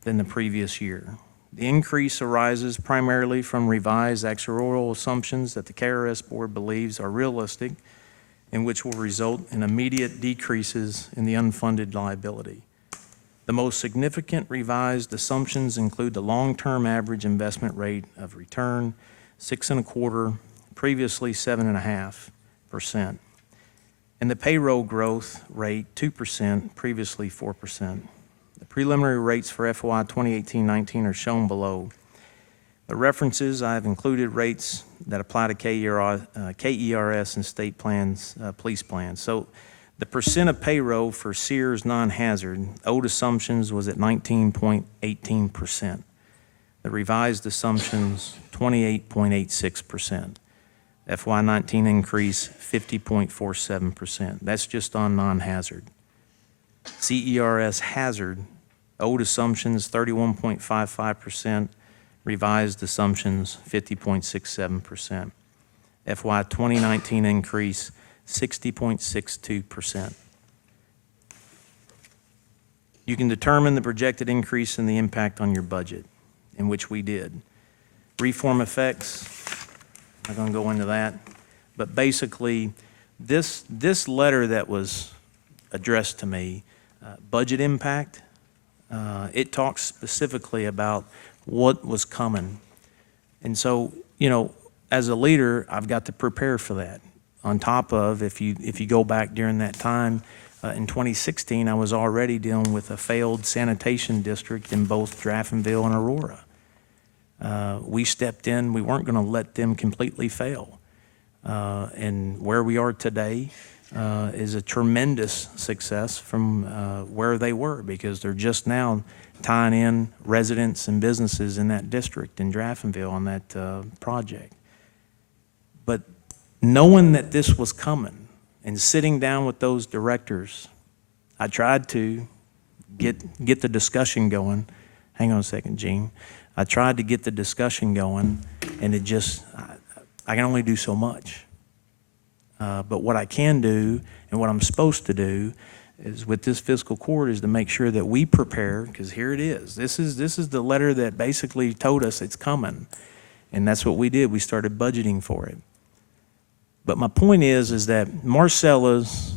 than the previous year. The increase arises primarily from revised actuarial assumptions that the KRS Board believes are realistic and which will result in immediate decreases in the unfunded liability. The most significant revised assumptions include the long-term average investment rate of return, 6.25%, previously 7.5%, and the payroll growth rate, 2%, previously 4%. The preliminary rates for FY 2018-19 are shown below. The references, I have included rates that apply to KERS and state plans, police plans. So the % of payroll for Sears non-hazard, old assumptions was at 19.18%. The revised assumptions, 28.86%. FY19 increase, 50.47%. That's just on non-hazard. CERS hazard, old assumptions, 31.55%. Revised assumptions, 50.67%. FY 2019 increase, 60.62%. You can determine the projected increase in the impact on your budget, in which we did. Reform effects, I'm not going to go into that, but basically, this letter that was addressed to me, budget impact, it talks specifically about what was coming. And so, you know, as a leader, I've got to prepare for that. On top of, if you go back during that time, in 2016, I was already dealing with a failed sanitation district in both Draftonville and Aurora. We stepped in, we weren't going to let them completely fail. And where we are today is a tremendous success from where they were, because they're just now tying in residents and businesses in that district in Draftonville on that project. But knowing that this was coming and sitting down with those directors, I tried to get the discussion going. Hang on a second, Gene. I tried to get the discussion going, and it just, I can only do so much. But what I can do and what I'm supposed to do is with this fiscal court is to make sure that we prepare, because here it is. This is the letter that basically told us it's coming. And that's what we did. We started budgeting for it. But my point is that Marcella's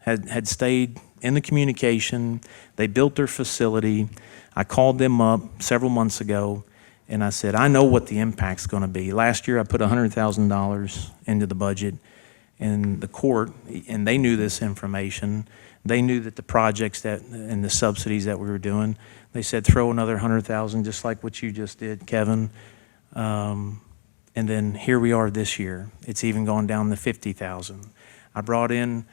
had stayed in the communication. They built their facility. I called them up several months ago, and I said, I know what the impact's going to be. Last year, I put $100,000 into the budget, and the court, and they knew this information. They knew that the projects and the subsidies that we were doing, they said, throw another $100,000, just like what you just did, Kevin. And then here we are this year. It's even gone down to $50,000. I brought in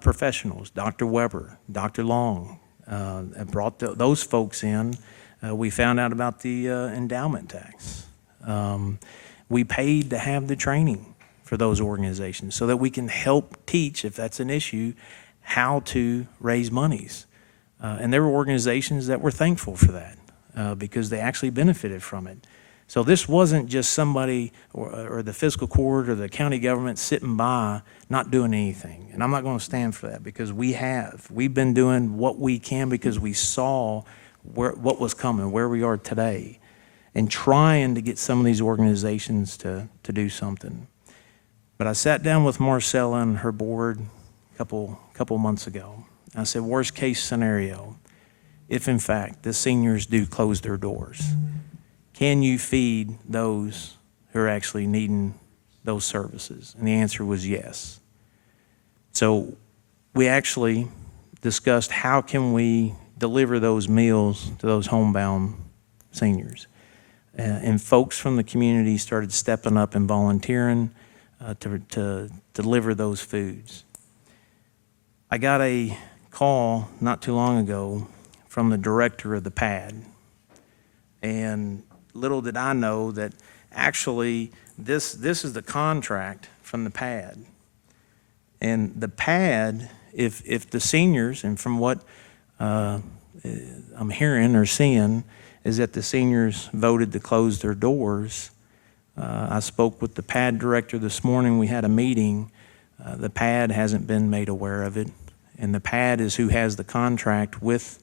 professionals, Dr. Weber, Dr. Long. I brought those folks in. We found out about the endowment tax. We paid to have the training for those organizations so that we can help teach, if that's an issue, how to raise monies. And there were organizations that were thankful for that because they actually benefited from it. So this wasn't just somebody or the fiscal court or the county government sitting by not doing anything. And I'm not going to stand for that because we've been doing what we can because we saw what was coming, where we are today, and trying to get some of these organizations to do something. But I sat down with Marcella and her board a couple months ago. I said, worst case scenario, if in fact the seniors do close their doors, can you feed those who are actually needing those services? And the answer was yes. So we actually discussed how can we deliver those meals to those homebound seniors. And folks from the community started stepping up and volunteering to deliver those foods. I got a call not too long ago from the director of the PAD. And little did I know that actually this is the contract from the PAD. And the PAD, if the seniors, and from what I'm hearing or seeing, is that the seniors voted to close their doors. I spoke with the PAD director this morning. We had a meeting. The PAD hasn't been made aware of it. And the PAD is who has the contract with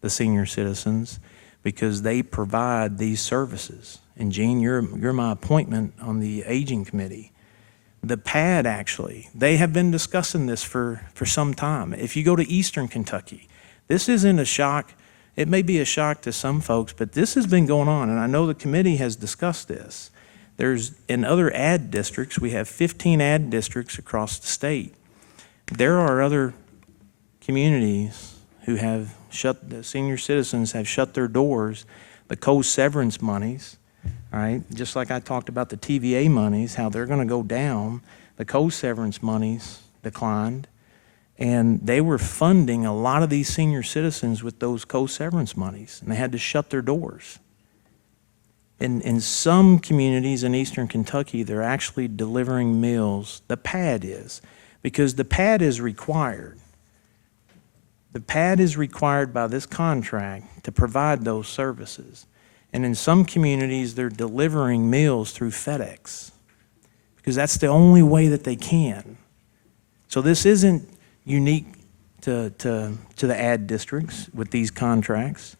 the senior citizens because they provide these services. And Gene, you're my appointment on the aging committee. The PAD actually, they have been discussing this for some time. If you go to Eastern Kentucky, this isn't a shock. It may be a shock to some folks, but this has been going on, and I know the committee has discussed this. There's, in other ad districts, we have 15 ad districts across the state. There are other communities who have the senior citizens have shut their doors. The co-severance monies, all right, just like I talked about the TVA monies, how they're going to go down, the co-severance monies declined, and they were funding a lot of these senior citizens with those co-severance monies, and they had to shut their doors. In some communities in Eastern Kentucky, they're actually delivering meals. The PAD is, because the PAD is required. The PAD is required by this contract to provide those services. And in some communities, they're delivering meals through FedEx because that's the only way that they can. So this isn't unique to the ad districts with these contracts,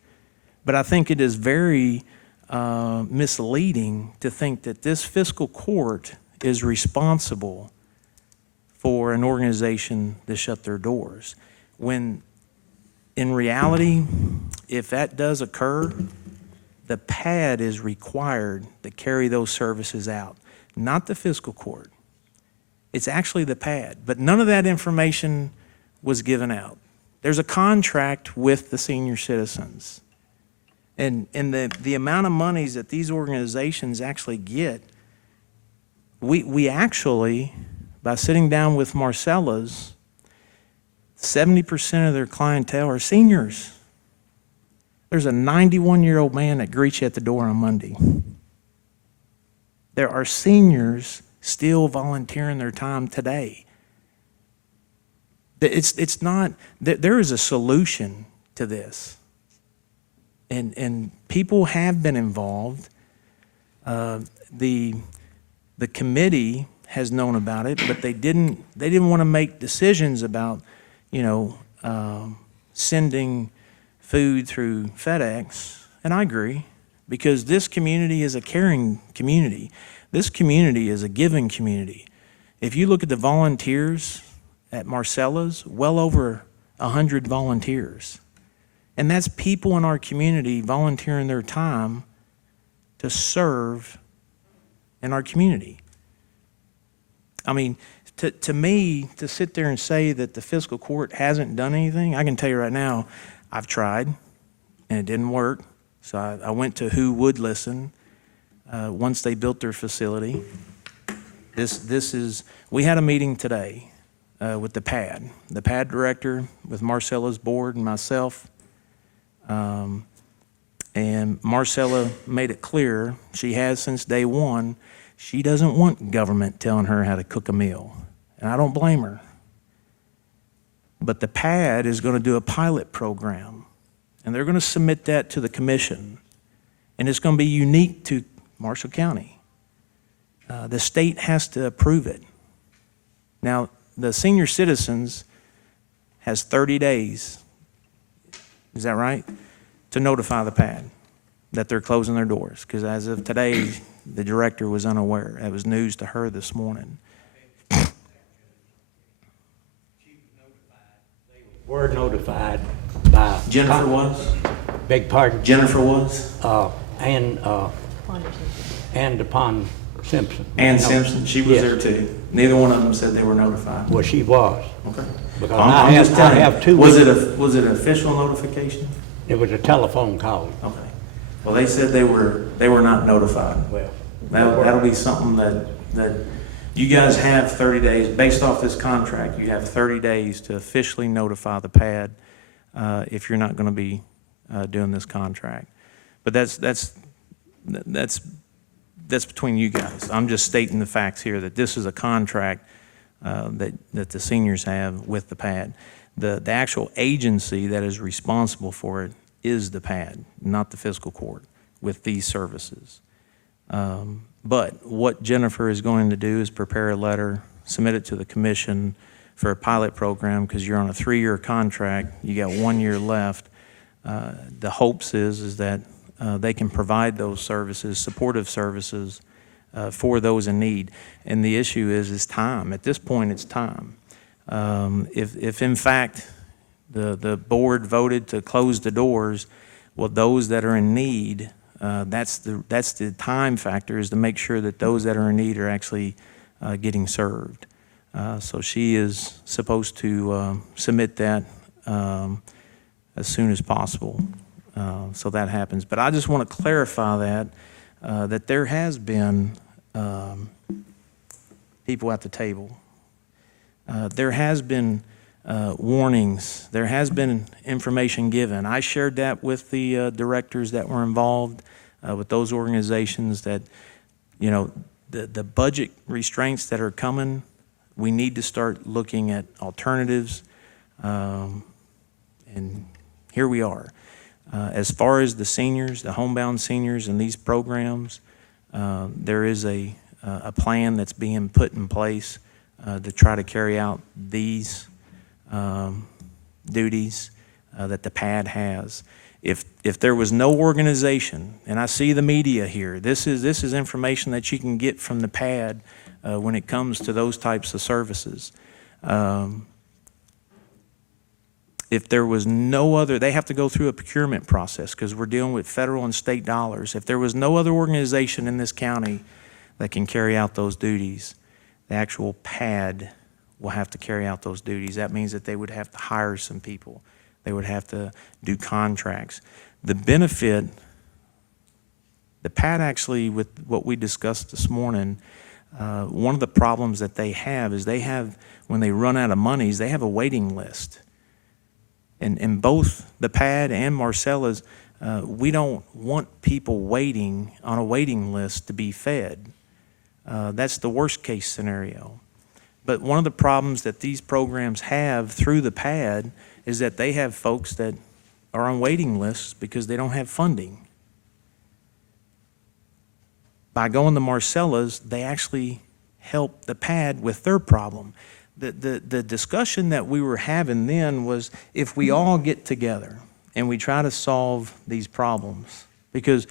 but I think it is very misleading to think that this fiscal court is responsible for an organization to shut their doors. When in reality, if that does occur, the PAD is required to carry those services out, not the fiscal court. It's actually the PAD, but none of that information was given out. There's a contract with the senior citizens. And the amount of monies that these organizations actually get, we actually, by sitting down with Marcella's, 70% of their clientele are seniors. There's a 91-year-old man that greets you at the door on Monday. There are seniors still volunteering their time today. It's not, there is a solution to this. And people have been involved. The The committee has known about it, but they didn't want to make decisions about, sending food through FedEx, and I agree, because this community is a caring community. This community is a giving community. If you look at the volunteers at Marcella's, well over 100 volunteers. And that's people in our community volunteering their time to serve in our community. I mean, to me, to sit there and say that the fiscal court hasn't done anything, I can tell you right now, I've tried, and it didn't work. So I went to who would listen once they built their facility. We had a meeting today with the PAD director, with Marcella's board and myself. And Marcella made it clear, she has since day one, she doesn't want government telling her how to cook a meal. And I don't blame her. But the PAD is going to do a pilot program, and they're going to submit that to the commission. And it's going to be unique to Marshall County. The state has to approve it. Now, the senior citizens has 30 days, is that right, to notify the PAD that they're closing their doors. Because as of today, the director was unaware. That was news to her this morning. Were notified by. Jennifer was? Beg pardon? Jennifer was? And upon Simpson. Ann No. Simpson, she was Yes. there too. Neither one of them said they were notified. Well, she was. Okay. Because I'm just I telling have you, two. was it an official notification? It was a telephone call. Okay. Well, they said they were not notified. Well. That'll be something that you guys have 30 days, based off this contract, you have 30 days to officially notify the PAD if you're not going to be doing this contract. But that's between you guys. I'm just stating the facts here that this is a contract that the seniors have with the PAD. The actual agency that is responsible for it is the PAD, not the fiscal court, with these services. But what Jennifer is going to do is prepare a letter, submit it to the commission for a pilot program, because you're on a 3-year contract, you got 1 year left. The hopes is that they can provide those services, supportive services, for those in need. And the issue is time. At this point, it's time. If in fact the board voted to close the doors, well, those that are in need, that's the time factor, is to make sure that those that are in need are actually getting served. So she is supposed to submit that as soon as possible, so that happens. But I just want to clarify that there has been people at the table. There has been warnings. There has been information given. I shared that with the directors that were involved, with those organizations, that, the budget restraints that are coming, we need to start looking at alternatives. And here we are. As far as the seniors, the homebound seniors and these programs, there is a plan that's being put in place to try to carry out these duties that the PAD has. If there was no organization, and I see the media here, this is information that you can get from the PAD when it comes to those types of services. If there was no other, they have to go through a procurement process because we're dealing with federal and state dollars. If there was no other organization in this county that can carry out those duties, the actual PAD will have to carry out those duties. That means that they would have to hire some people. They would have to do contracts. The benefit, the PAD actually, with what we discussed this morning, one of the problems that they have is when they run out of monies, they have a waiting list. And both the PAD and Marcella's, we don't want people waiting on a waiting list to be fed. That's the worst case scenario. But one of the problems that these programs have through the PAD is that they have folks that are on waiting lists because they don't have funding. by going to Marcella's, they actually helped the pad with their problem. The discussion that we were having then was if we all get together and we try to solve these problems, because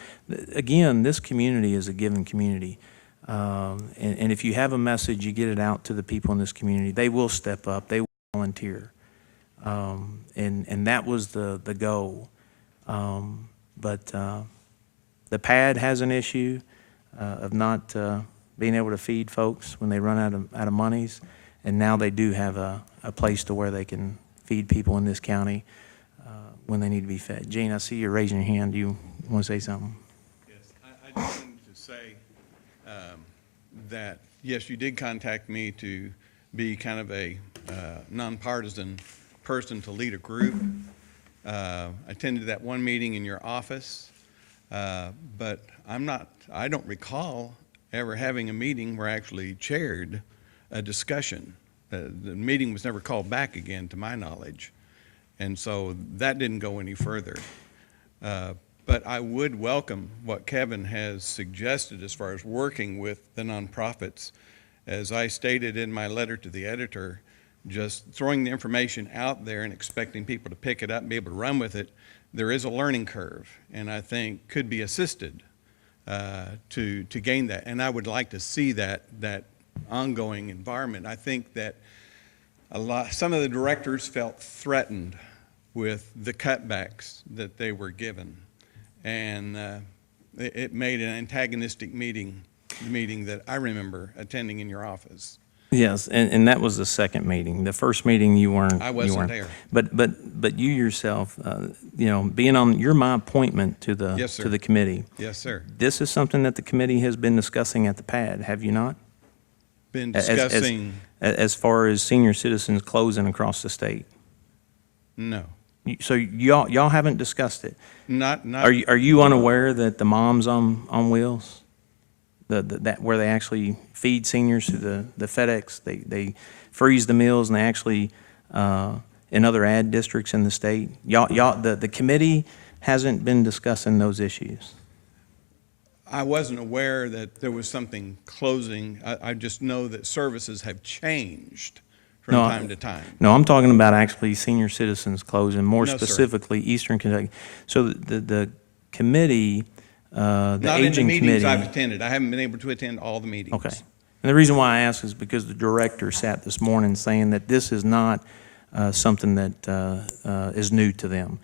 again, this community is a giving community. And if you have a message, you get it out to the people in this community, they will step up, they will volunteer. And that was the goal. But the pad has an issue of not being able to feed folks when they run out of monies. And now they do have a place to where they can feed people in this county when they need to be fed. Gene, I see you're raising your hand. Do you want to say something? Yes, I just wanted to say that, yes, you did contact me to be kind of a nonpartisan person to lead a group. I attended that one meeting in your office, but I don't recall ever having a meeting where I actually chaired a discussion. The meeting was never called back again, to my knowledge, and so that didn't go any further. But I would welcome what Kevin has suggested as far as working with the nonprofits. As I stated in my letter to the editor, just throwing the information out there and expecting people to pick it up and be able to run with it, there is a learning curve, and I think could be assisted to gain that. And I would like to see that ongoing environment. I think that some of the directors felt threatened with the cutbacks that they were given, and it made an antagonistic meeting that I remember attending in your office. Yes, and that was the second meeting. The first meeting you weren't. I wasn't there. But you yourself, being on, you're my appointment to the Yes, sir. to the committee. Yes, sir. This is something that the committee has been discussing at the pad, have you not? Been As- discussing, As far as senior citizens closing across the state. no, So y'all haven't discussed it. not. Are you unaware that the Moms on Wheels, that where they actually feed seniors through the FedEx, they freeze the meals, and they actually in other ad districts in the state, the committee hasn't been discussing those issues. I wasn't aware that there was something closing. I just know that services have changed from No, time to time. No, I'm talking about actually senior citizens closing, more No, sir. specifically Eastern Kentucky. So the committee, the Not in the aging meetings I've committee. attended. I haven't been able to attend all the meetings. Okay. And the reason why I ask is because the director sat this morning saying that this is not something that is new to them.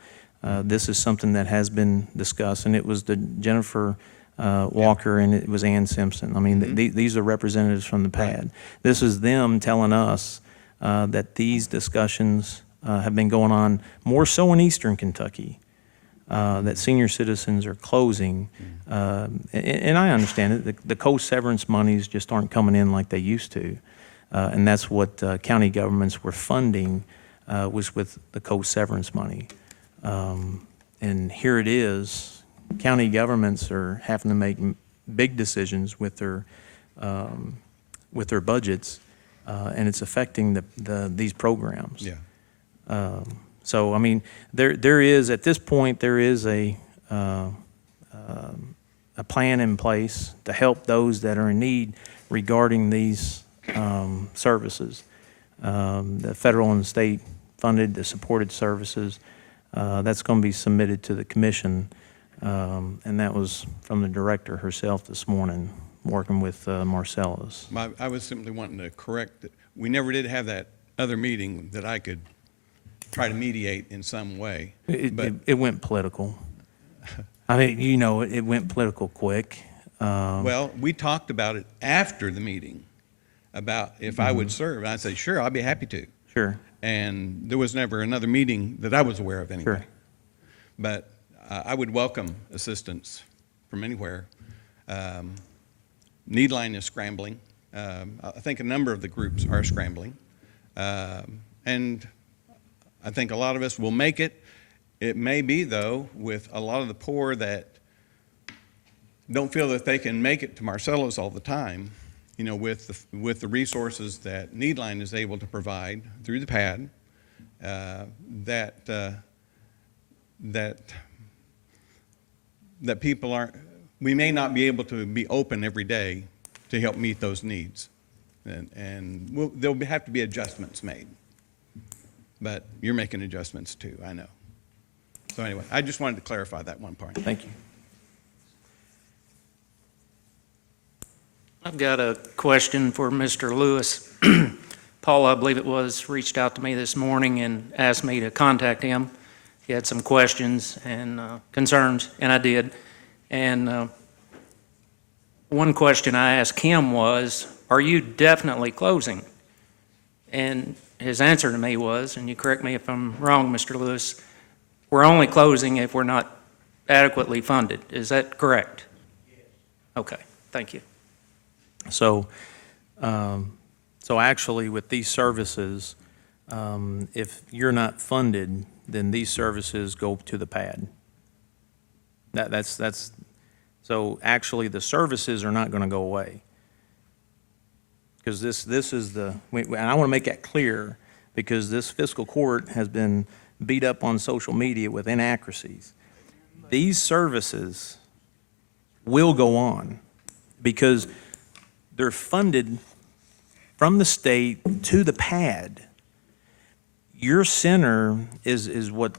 This is something that has been discussed, and it was the Jennifer Walker and it was Ann Simpson. I mean, these are representatives from the pad. This is them telling us that these discussions have been going on more so in Eastern Kentucky, that senior citizens are closing. And I understand it. The co-severance monies just aren't coming in like they used to. And that's what county governments were funding, was with the co-severance money. And here it is. County governments are having to make big decisions with their budgets, and it's affecting these programs. Yeah. So I mean, there is at this point there is a plan in place to help those that are in need regarding these services. The federal and state funded, the supported services. That's going to be submitted to the commission. And that was from the director herself this morning, working with Marcellus. I was simply wanting to correct that we never did have that other meeting that I could try to mediate in some way. But It went political. I mean, it went political quick. well, we talked about it after the meeting, about if I would serve. And I said, sure, I'll be happy to. Sure. And there was never another meeting that I was aware of anyway. Sure. But I would welcome assistance from anywhere. Needline is scrambling. I think a number of the groups are scrambling. And I think a lot of us will make it. It may be, though, with a lot of the poor that don't feel that they can make it to Marcellus all the time, with the resources that Needline is able to provide through the pad, that people we may not be able to be open every day to help meet those needs. And there'll have to be adjustments made. But you're making adjustments too, I know. So anyway, I just wanted to clarify that one part. Thank you. I've got a question for Mr. Lewis. Paul, I believe it was, reached out to me this morning and asked me to contact him. He had some questions and concerns, and I did. And one question I asked him was, are you definitely closing? And his answer to me was, and you correct me if I'm wrong, Mr. Lewis, we're only closing if we're not adequately funded. Is that correct? Yes. Okay, thank you. So, so actually with these services, if you're not funded, then these services go to the pad. That's, so actually the services are not gonna go away. Because this is the, and I wanna make that clear, because this fiscal court has been beat up on social media with inaccuracies. These services will go on, because they're funded from the state to the pad. Your center is what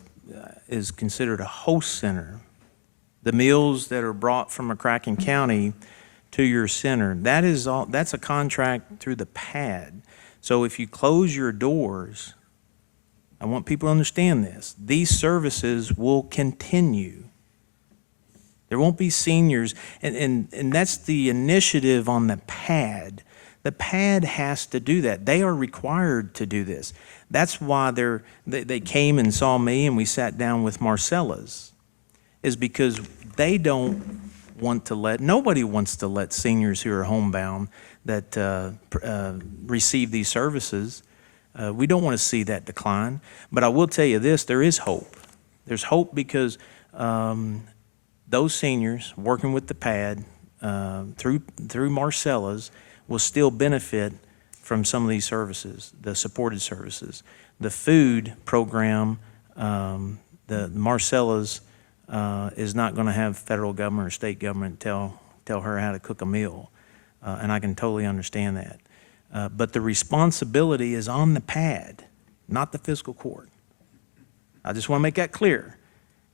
is considered a host center. The meals that are brought from McCracken County to your center, that is all, that's a contract through the pad. So if you close your doors, I want people to understand this, these services will continue. There won't be seniors, and that's the initiative on the pad. The pad has to do that. They are required to do this. That's why they came and saw me and we sat down with Marcella's, is because they don't want to nobody wants to let seniors who are homebound that receive these services. We don't want to see that decline. But I will tell you this, there is hope. There's hope because those seniors working with the pad through Marcella's will still benefit from some of these services, the supported services. The food program, the Marcella's is not going to have federal government or state government tell her how to cook a meal, and I can totally understand that. But the responsibility is on the pad, not the fiscal court. I just want to make that clear,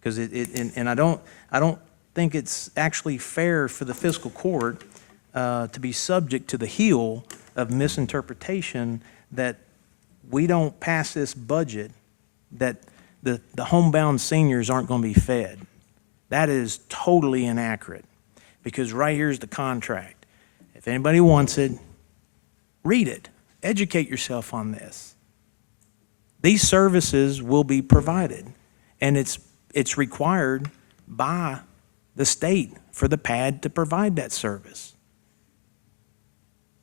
because and I don't think it's actually fair for the fiscal court to be subject to the heel of misinterpretation that we don't pass this budget, that the homebound seniors aren't going to be fed. That is totally inaccurate, because right here's the contract. If anybody wants it, read it. Educate yourself on this. These services will be provided, and it's required by the state for the pad to provide that service,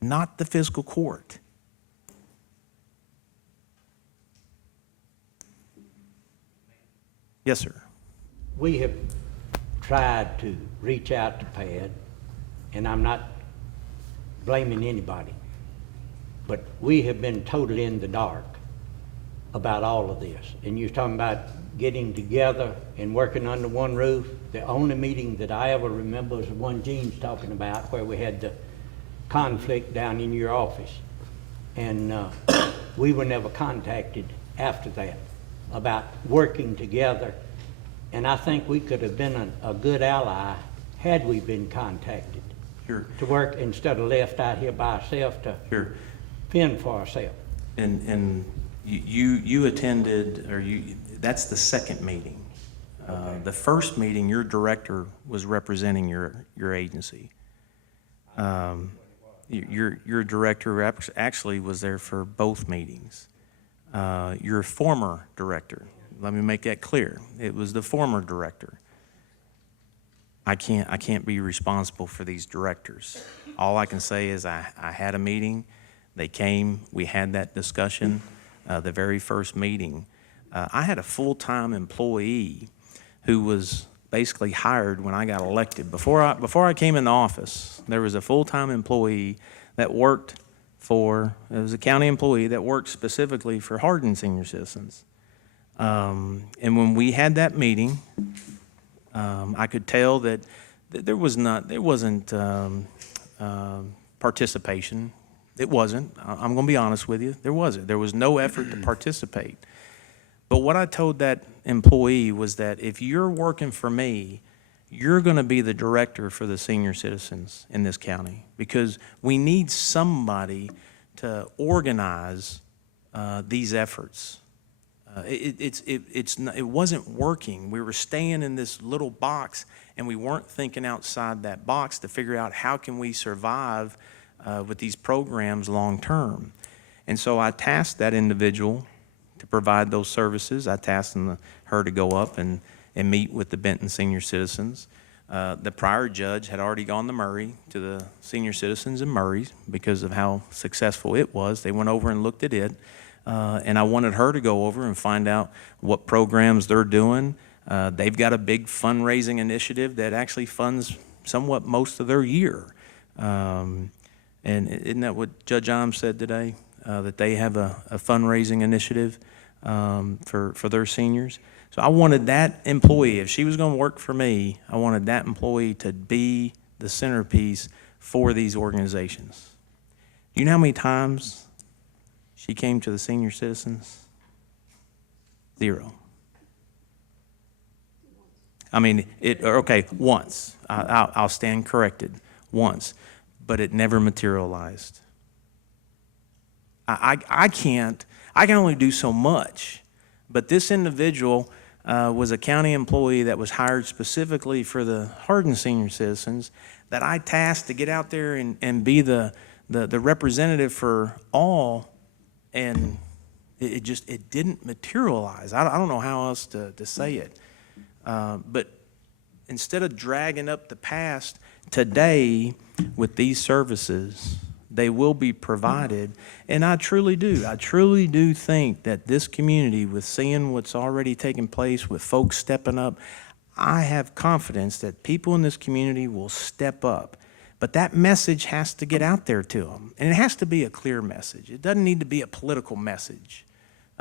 not the fiscal court. Yes, sir. We have tried to reach out to PAD, and I'm not blaming anybody, but we have been totally in the dark about all of this. And you're talking about getting together and working under one roof. The only meeting that I ever remember is the one Gene's talking about, where we had the conflict down in your office. And we were never contacted after that about working together. And I think we could have been a good ally had we been contacted. Sure. To work instead of left out here by ourselves to Sure. fend for ourselves. And you attended, or that's the second meeting. Okay. The first meeting, your director was representing your agency. Your director actually was there for both meetings. Your former director, let me make that clear. It was the former director. I can't be responsible for these directors. All I can say is I had a meeting. They came, we had that discussion, the very first meeting. I had a full-time employee who was basically hired when I got elected. Before I came in the office, there was a full-time employee that worked it was a county employee that worked specifically for Hardin senior citizens. And when we had that meeting, I could tell that There wasn't participation. It wasn't. I'm going to be honest with you. There wasn't. There was no effort to participate. But what I told that employee was that if you're working for me, you're going to be the director for the senior citizens in this county, because we need somebody to organize these efforts. It wasn't working. We were staying in this little box, and we weren't thinking outside that box to figure out how can we survive with these programs long-term. And so I tasked that individual to provide those services. I tasked her to go up and meet with the Benton senior citizens. The prior judge had already gone to Murray, to the senior citizens in Murray, because of how successful it was. They went over and looked at it. And I wanted her to go over and find out what programs they're doing. They've got a big fundraising initiative that actually funds somewhat most of their year. And isn't that what Judge Imes said today? That they have a fundraising initiative for their seniors. So I wanted that employee, if she was going to work for me, I wanted that employee to be the centerpiece for these organizations. Do you know how many times she came to the senior citizens? 0. I mean, once. I'll stand corrected, once. But it never materialized. I can only do so much. But this individual was a county employee that was hired specifically for the Hardin senior citizens, that I tasked to get out there and be the representative for all, and it didn't materialize. I don't know how else to say it. But instead of dragging up the past, today with these services, they will be provided. And I truly do think that this community, with seeing what's already taken place, with folks stepping up, I have confidence that people in this community will step up. But that message has to get out there to them. And it has to be a clear message. It doesn't need to be a political message.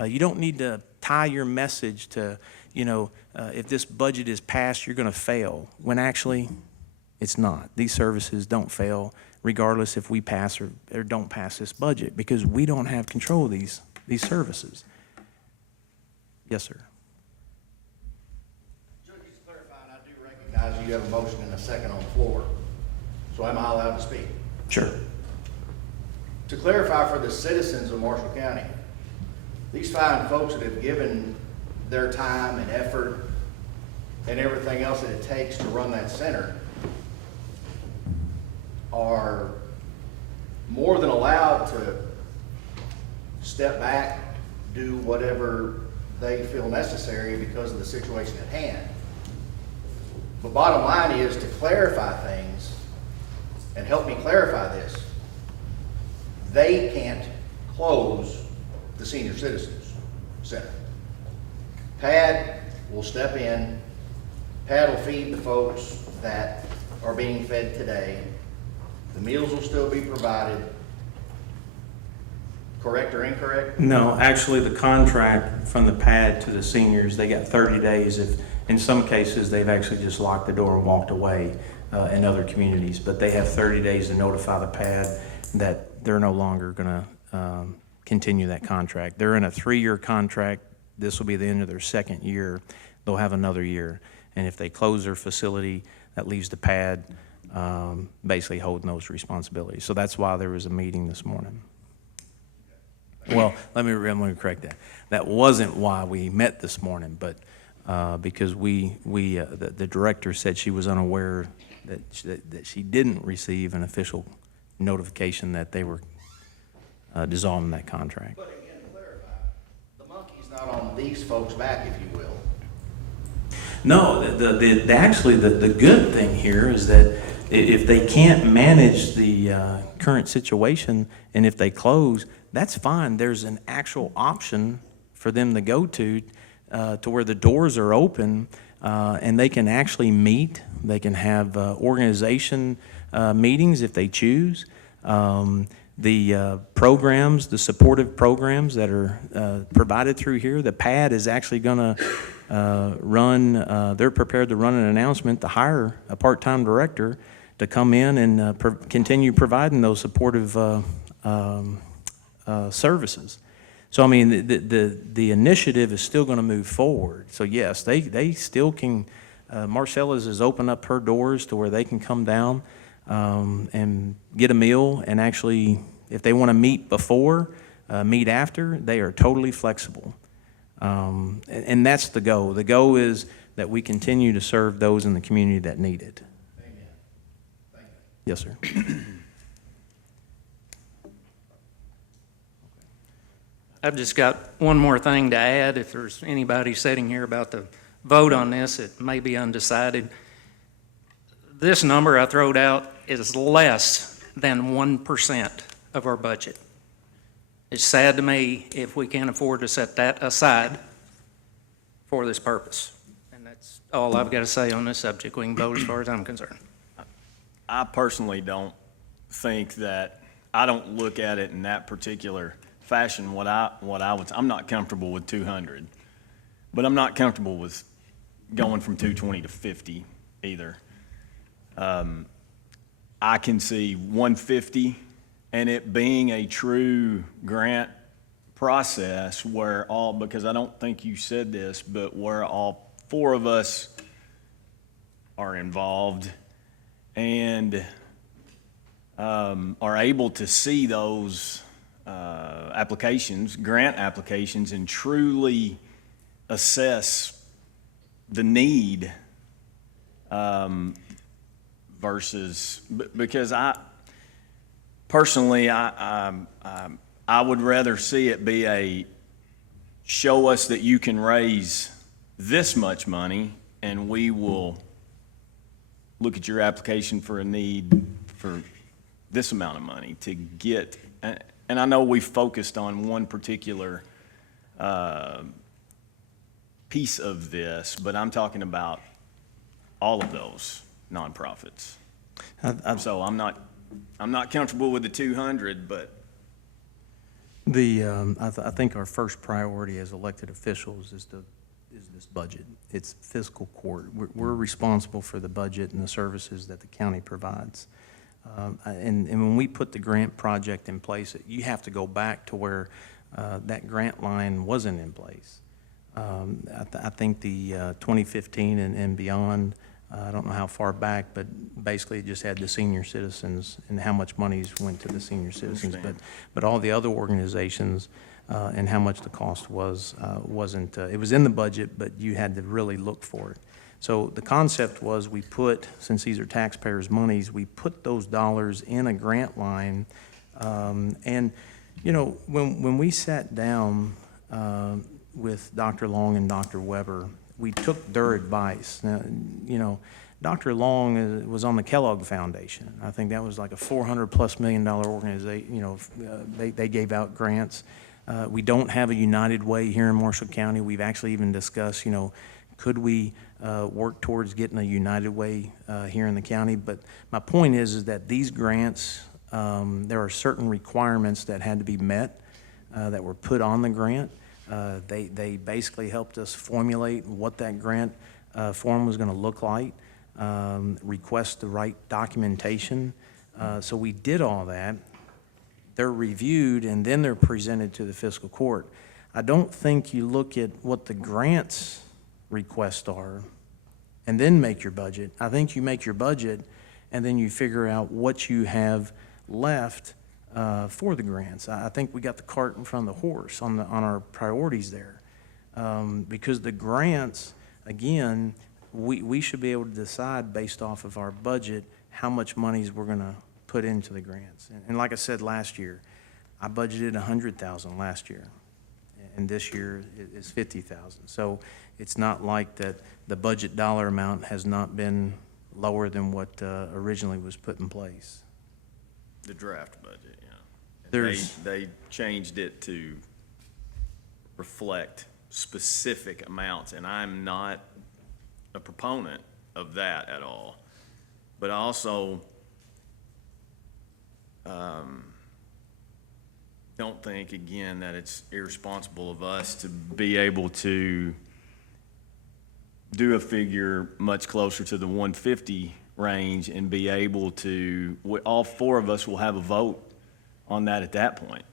You don't need to tie your message to, if this budget is passed, you're going to fail, when actually it's not. These services don't fail, regardless if we pass or don't pass this budget, because we don't have control of these services. Yes, sir. Judge, just clarifying, I do recognize you have a motion and a second on the floor. So am I allowed to speak? Sure. To clarify for the citizens of Marshall County, these fine folks that have given their time and effort and everything else that it takes to run that center are more than allowed to step back, do whatever they feel necessary because of the situation at hand. But bottom line is to clarify things and help me clarify this. They can't close the Senior Citizens Center. PAD will step in. PAD will feed the folks that are being fed today. The meals will still be provided. Correct or incorrect? No, actually, the contract from the PAD to the seniors, they got 30 days. If in some cases, they've actually just locked the door and walked away in other communities. But they have 30 days to notify the PAD that they're no longer going to continue that contract. They're in a 3-year contract. This will be the end of their 2nd year. They'll have another year. And if they close their facility, that leaves the PAD basically holding those responsibilities. So that's why there was a meeting this morning. Well, let me correct that. That wasn't why we met this morning, but because the director said she was unaware that she didn't receive an official notification that they were dissolving that contract. But again, to clarify, the monkey's not on these folks' back, if you will. No, actually, the good thing here is that if they can't manage the current situation, and if they close, that's fine. There's an actual option for them to go to where the doors are open, and they can actually meet. They can have organization meetings if they choose. the programs, the supportive programs that are provided through here. The PAD is actually going to they're prepared to run an announcement to hire a part-time director to come in and continue providing those supportive services. So, I mean, the initiative is still going to move forward. So, yes, they still can, Marcella's has opened up her doors to where they can come down and get a meal, and actually, if they want to meet before, meet after, they are totally flexible. And that's the goal. The goal is that we continue to serve those in the community that need it. Amen. Thank you. Yes, sir. I've just got one more thing to add. If there's anybody sitting here about to vote on this, it may be undecided. This number I throwed out is less than 1% of our budget. It's sad to me if we can't afford to set that aside for this purpose. And that's all I've got to say on this subject. We can vote as far as I'm concerned. I personally don't think that, I don't look at it in that particular fashion. I'm not comfortable with 200, but I'm not comfortable with going from 220 to 50 either. I can see 150 and it being a true grant process where because I don't think you said this, but where all four of us are involved and are able to see those grant applications, and truly assess the need versus, because personally, I would rather see it be show us that you can raise this much money and we will look at your application for a need for this amount of money to get, and I know we focused on one particular piece of this, but I'm talking about all of those nonprofits. So I'm not comfortable with the 200, but I think our first priority as elected officials is this budget. It's fiscal court. We're responsible for the budget and the services that the county provides. And when we put the grant project in place, you have to go back to where that grant line wasn't in place. I think the 2015 and beyond, I don't know how far back, but basically it just had the senior citizens and how much monies went to the senior citizens. But all the other organizations and how much the cost wasn't, it was in the budget, but you had to really look for it. So the concept was since these are taxpayers' monies, we put those dollars in a grant line. And, you know, when we sat down with Dr. Long and Dr. Weber, we took their advice. Now, you know, Dr. Long was on the Kellogg Foundation. I think that was like a $400+ million organization. You know, they gave out grants. We don't have a United Way here in Marshall County. We've actually even discussed, you know, could we work towards getting a United Way here in the county? But my point is that these grants, there are certain requirements that had to be met that were put on the grant. They basically helped us formulate what that grant form was going to look like, request the right documentation. So we did all that. They're reviewed, and then they're presented to the fiscal court. I don't think you look at what the grants requests are and then make your budget. I think you make your budget, and then you figure out what you have left for the grants. I think we got the cart in front of the horse on our priorities there. Because the grants, again, we should be able to decide based off of our budget how much monies we're going to put into the grants. And like I said last year, I budgeted $100,000 last year, and this year is $50,000. So it's not like that the budget dollar amount has not been lower than what originally was put in place. the draft budget, yeah. There's- They changed it to reflect specific amounts, and I'm not a proponent of that at all. But I also don't think, again, that it's irresponsible of us to be able to do a figure much closer to the 150 range and be able to, all four of us will have a vote on that at that point.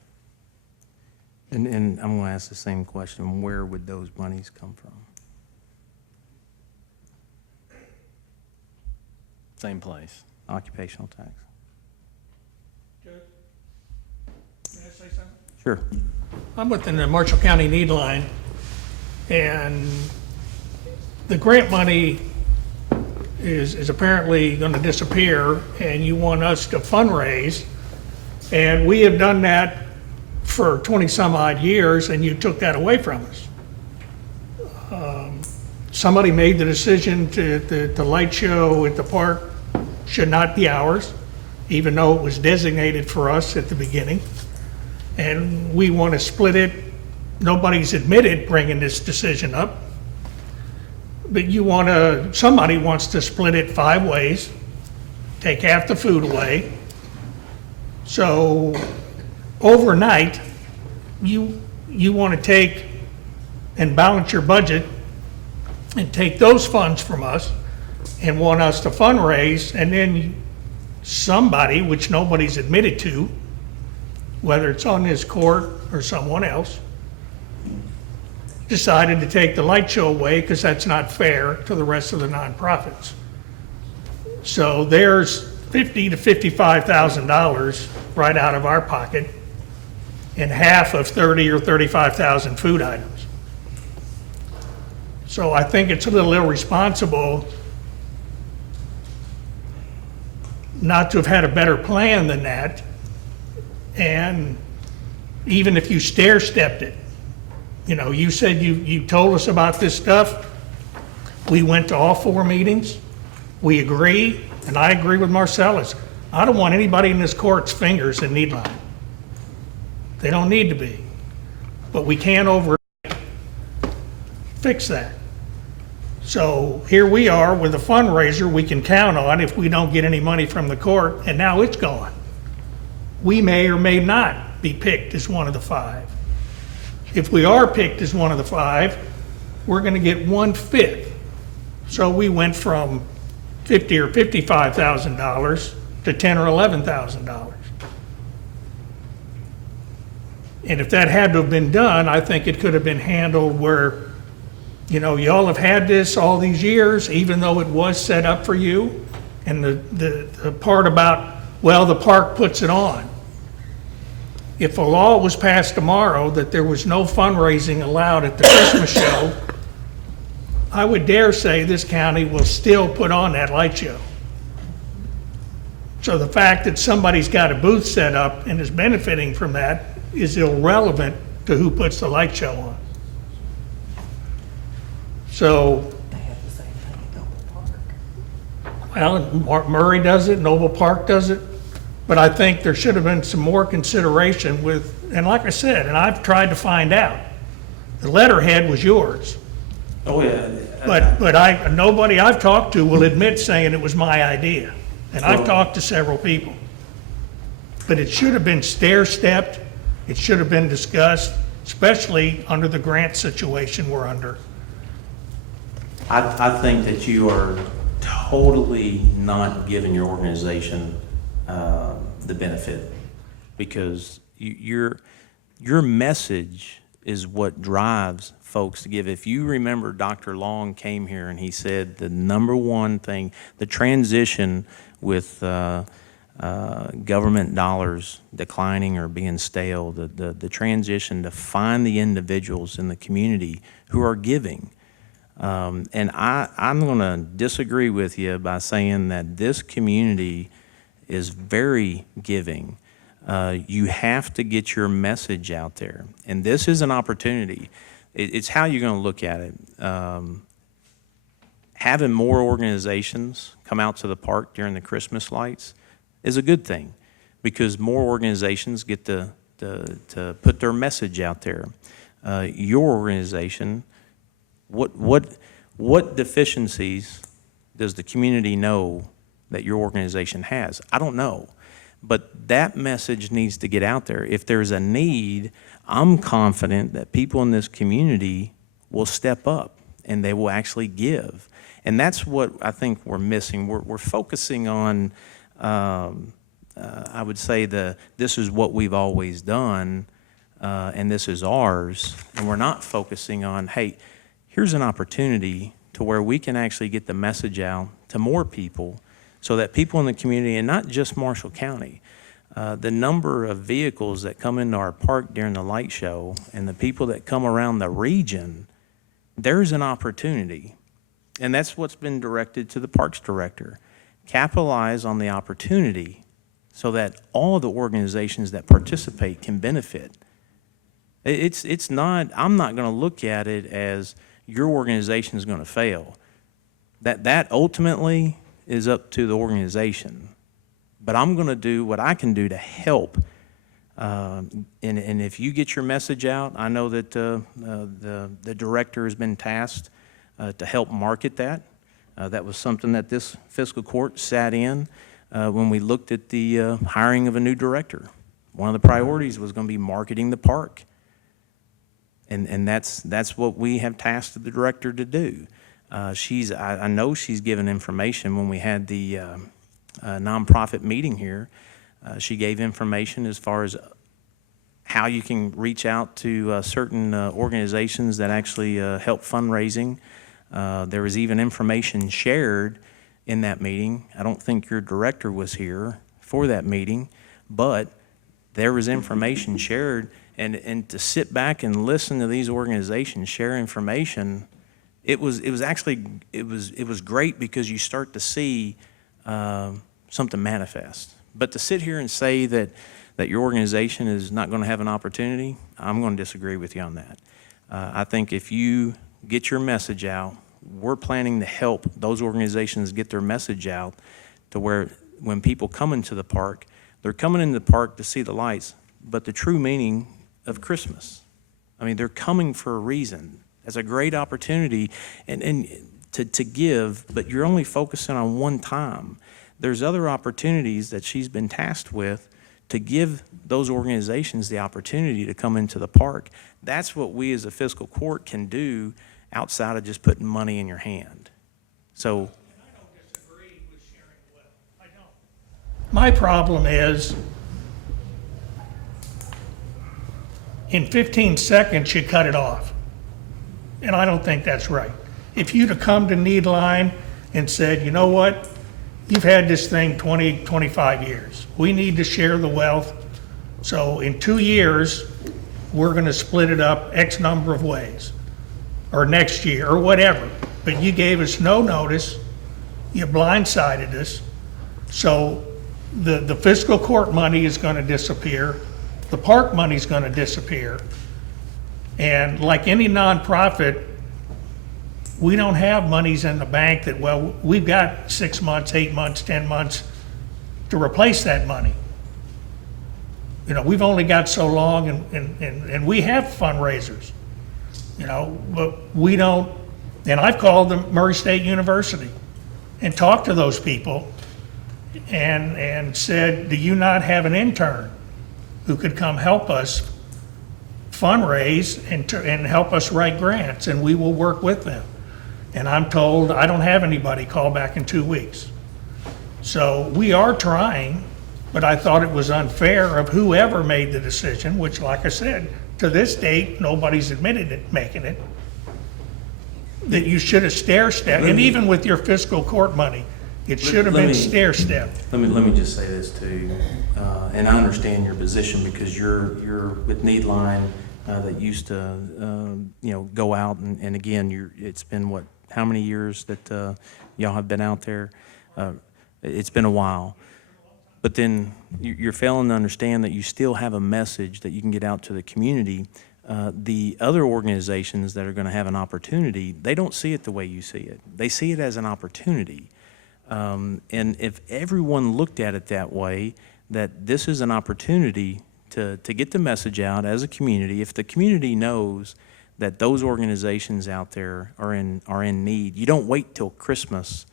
And I'm going to ask the same question. Where would those monies come from? Same place. Occupational tax. Judge, may I say something? Sure. I'm within the Marshall County need line, and the grant money is apparently going to disappear, and you want us to fundraise, and we have done that for 20-some-odd years, and you took that away from us. Somebody made the decision to the light show at the park should not be ours, even though it was designated for us at the beginning. And we want to split it. Nobody's admitted bringing this decision up. But somebody wants to split it 5 ways, take half the food away. So overnight, you want to take and balance your budget and take those funds from us and want us to fundraise, and then somebody, which nobody's admitted to, whether it's on this court or someone else, decided to take the light show away because that's not fair to the rest of the nonprofits. So there's $50,000 to $55,000 right out of our pocket and half of 30 or 35,000 food items. So I think it's a little irresponsible not to have had a better plan than that. And even if you stair-stepped it, you said you told us about this stuff. We went to all 4 meetings. We agree, and I agree with Marcellus. I don't want anybody in this court's fingers in need line. They don't need to be. But we can't fix that. So here we are with a fundraiser we can count on if we don't get any money from the court, and now it's gone. We may or may not be picked as one of the 5. If we are picked as one of the 5, we're going to get 1/5. So we went from $50,000 or $55,000 to $10,000 or $11,000. And if that had to have been done, I think it could have been handled where, y'all have had this all these years, even though it was set up for you. And the part about, well, the park puts it on. If a law was passed tomorrow that there was no fundraising allowed at the Christmas show, I would dare say this county will still put on that light show. So the fact that somebody's got a booth set up and is benefiting from that is irrelevant to who puts the light show on. So, well, Murray does it, Noble Park does it, but I think there should have been some more consideration with, and like I said, and I've tried to find out, the letterhead was yours. Oh, yeah. But nobody I've talked to will admit saying it was my idea. And I've talked to several people. But it should have been stair-stepped, it should have been discussed, especially under the grant situation we're under. I think that you are totally not giving your organization the benefit, because your message is what drives folks to give. If you remember, Dr. Long came here and he said the number one thing, the transition with government dollars declining or being stale, the transition to find the individuals in the community who are giving. And I'm going to disagree with you by saying that this community is very giving. You have to get your message out there. And this is an opportunity. It's how you're going to look at it. Having more organizations come out to the park during the Christmas lights is a good thing, because more organizations get to put their message out there. Your organization, what deficiencies does the community know that your organization has? I don't know, But that message needs to get out there. If there's a need, I'm confident that people in this community will step up and they will actually give. And that's what I think we're missing. We're focusing on, I would say, this is what we've always done, and this is ours. And we're not focusing on, hey, here's an opportunity to where we can actually get the message out to more people, so that people in the community, and not just Marshall County, the number of vehicles that come into our park during the light show and the people that come around the region, there's an opportunity. And that's what's been directed to the Parks Director. Capitalize on the opportunity so that all the organizations that participate can benefit. It's not, I'm not going to look at it as your organization is going to fail. That ultimately is up to the organization. But I'm going to do what I can do to help. And if you get your message out, I know that the director has been tasked to help market that. That was something that this fiscal court sat in when we looked at the hiring of a new director. One of the priorities was going to be marketing the park. And that's what we have tasked the director to do. I know she's given information when we had the nonprofit meeting here. She gave information as far as how you can reach out to certain organizations that actually help fundraising. There was even information shared in that meeting. I don't think your director was here for that meeting, but there was information shared. And to sit back and listen to these organizations share information, it was great, because you start to see something manifest. But to sit here and say that your organization is not going to have an opportunity, I'm going to disagree with you on that. I think if you get your message out, we're planning to help those organizations get their message out to where when people come into the park, they're coming into the park to see the lights, but the true meaning of Christmas. I mean, they're coming for a reason. It's a great opportunity and to give, but you're only focusing on one time. There's other opportunities that she's been tasked with to give those organizations the opportunity to come into the park. That's what we as a fiscal court can do outside of just putting money in your hand. So. And I don't disagree with sharing well. I don't. My problem is, in 15 seconds, you cut it off. And I don't think that's right. If you'd have come to Needline and said, you know what, you've had this thing 20, 25 years. We need to share the wealth. So in 2 years, we're going to split it up X number of ways, or next year, or whatever. But you gave us no notice. You blindsided us. So the fiscal court money is going to disappear. The park money's going to disappear. And like any nonprofit, we don't have monies in the bank that, well, we've got 6 months, 8 months, 10 months to replace that money. You know, we've only got so long, and we have fundraisers, you know, but we don't. And I've called the Murray State University and talked to those people and said, do you not have an intern who could come help us fundraise and help us write grants, and we will work with them. And I'm told I don't have anybody, call back in 2 weeks. So we are trying, but I thought it was unfair of whoever made the decision, which, like I said, to this date, nobody's admitted it, making it, that you should have stair-stepped. And even with your fiscal court money, it should have been stair-stepped. Let me just say this too, and I understand your position, because you're with Needline that used to go out and again, it's been what, how many years that y'all have been out there? It's been a while. But then you're failing to understand that you still have a message that you can get out to the community. The other organizations that are going to have an opportunity, they don't see it the way you see it. They see it as an opportunity. And if everyone looked at it that way, that this is an opportunity to get the message out as a community, if the community knows that those organizations out there are in need, you don't wait till Christmas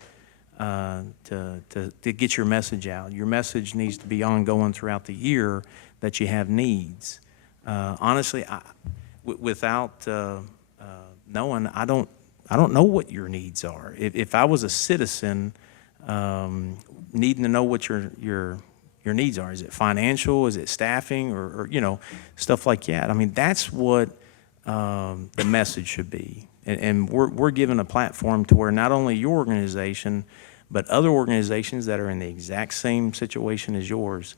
to get your message out. Your message needs to be ongoing throughout the year that you have needs. Honestly, without knowing, I don't know what your needs are. If I was a citizen, needing to know what your needs are, is it financial, is it staffing, or stuff like that. I mean, that's what the message should be. And we're given a platform to where not only your organization, but other organizations that are in the exact same situation as yours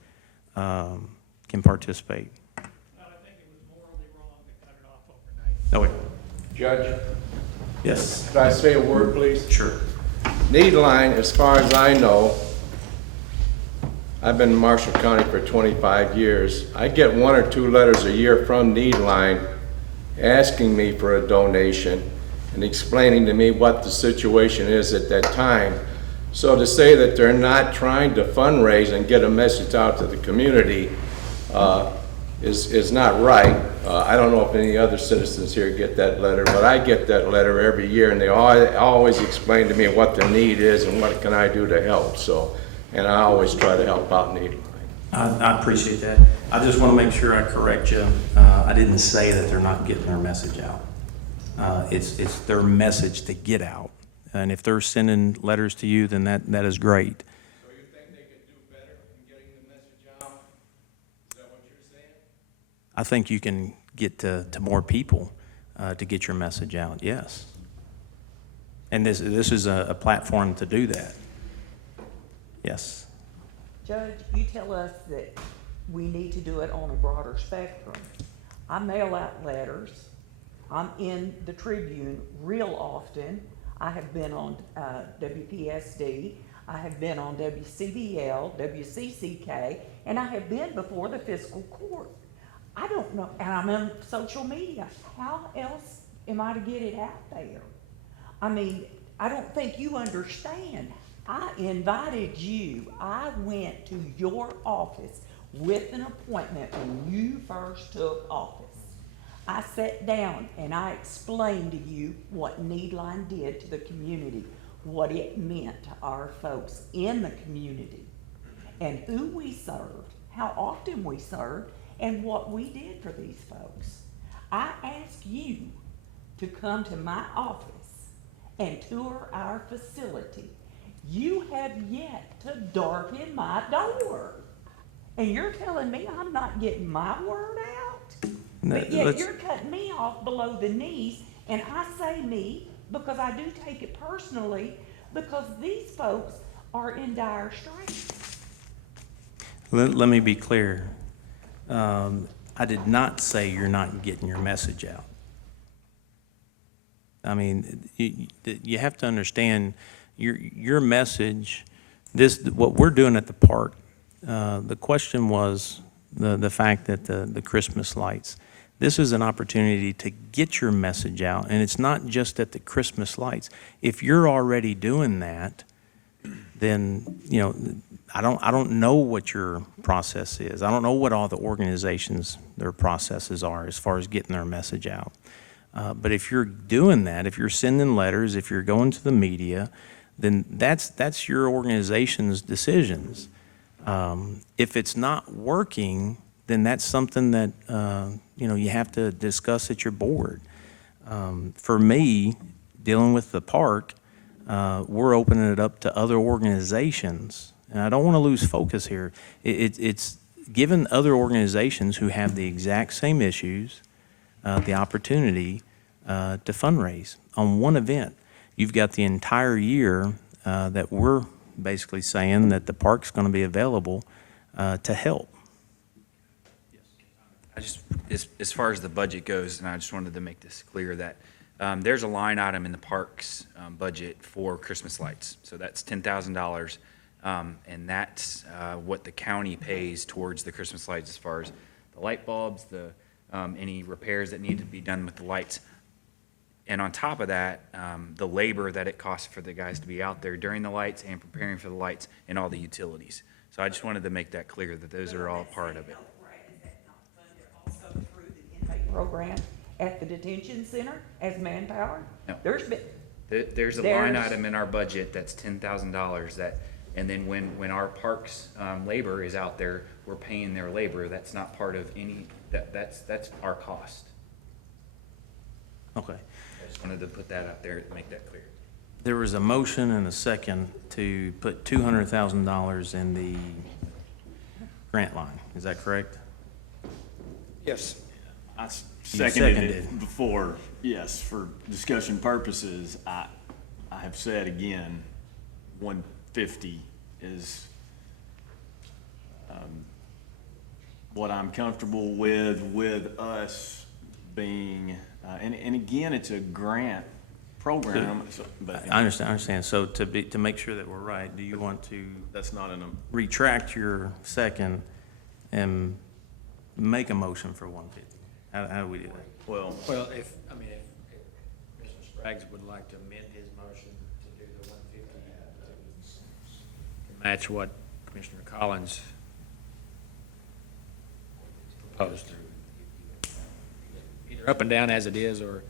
can participate. I think it was morally wrong to cut it off overnight. Oh, wait. Judge, Yes. could I say a word, please? Sure. Needline, as far as I know, I've been in Marshall County for 25 years. I get 1 or 2 letters a year from Needline asking me for a donation and explaining to me what the situation is at that time. So to say that they're not trying to fundraise and get a message out to the community is not right. I don't know if any other citizens here get that letter, but I get that letter every year, and they always explain to me what the need is and what can I do to help. So, and I always try to help out Needline. I appreciate that. I just want to make sure I correct you. I didn't say that they're not getting their message out. It's their message to get out. And if they're sending letters to you, then that is great. So you think they could do better in getting the message out? Is that what you're saying? I think you can get to more people to get your message out, yes. And this is a platform to do that. Yes. Judge, you tell us that we need to do it on a broader spectrum. I mail out letters. I'm in the Tribune real often. I have been on WPSD. I have been on WCBL, WCCK, and I have been before the Fiscal Court. I don't know, and I'm on social media. How else am I to get it out there? I mean, I don't think you understand. I invited you. I went to your office with an appointment when you first took office. I sat down and I explained to you what Needline did to the community, what it meant to our folks in the community, and who we served, how often we served, and what we did for these folks. I asked you to come to my office and tour our facility. You have yet to darken my door. And you're telling me I'm not getting my word out? But yet you're cutting me off below the knees, and I say me because I do take it personally, because these folks are in dire straits. Let me be clear. I did not say you're not getting your message out. I mean, you have to understand your message, what we're doing at the park. The question was the fact that the Christmas lights. This is an opportunity to get your message out, and it's not just at the Christmas lights. If you're already doing that, then I don't know what your process is. I don't know what all the organizations, their processes are as far as getting their message out. But if you're doing that, if you're sending letters, if you're going to the media, then that's your organization's decisions. If it's not working, then that's something that you have to discuss at your board. For me, dealing with the park, we're opening it up to other organizations, and I don't want to lose focus here. It's given other organizations who have the exact same issues the opportunity to fundraise on one event. You've got the entire year that we're basically saying that the park's going to be available to help. As far as the budget goes, and I just wanted to make this clear that there's a line item in the parks budget for Christmas lights. So that's $10,000, and that's what the county pays towards the Christmas lights as far as the light bulbs, any repairs that need to be done with the lights. And on top of that, the labor that it costs for the guys to be out there during the lights and preparing for the lights and all the utilities. So I just wanted to make that clear that those are all part of it. Program at the detention center as manpower? No. There's been, There's a line item in our budget that's $10,000 that, and then when our parks, labor is out there, we're paying their labor. That's not part of any, that's our cost. Okay. I just wanted to put that out there to make that clear. There was a motion and a second to put $200,000 in the grant line. Is that correct? Yes. I seconded seconded it. it before, yes, for discussion purposes. I have said again, 150 is what I'm comfortable with us being, and again, it's a grant program, but I understand. So to make sure that we're right, do you want to that's not retract your second and make a motion for 150? How do we do that? well, if Mr. Spraggs would like to amend his motion to do the 150, to match what Commissioner Collins proposed. Either up and down as it is, or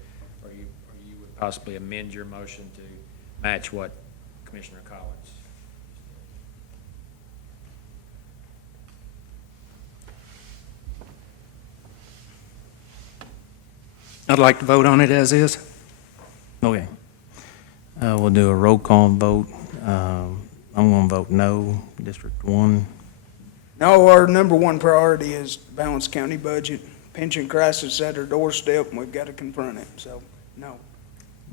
you would possibly amend your motion to match what Commissioner Collins. I'd like to vote on it as is. Okay. We'll do a roll call vote. I'm going to vote no. District 1. No, our number one priority is balanced county budget. Pension crisis at our doorstep, and we've got to confront it, so, no.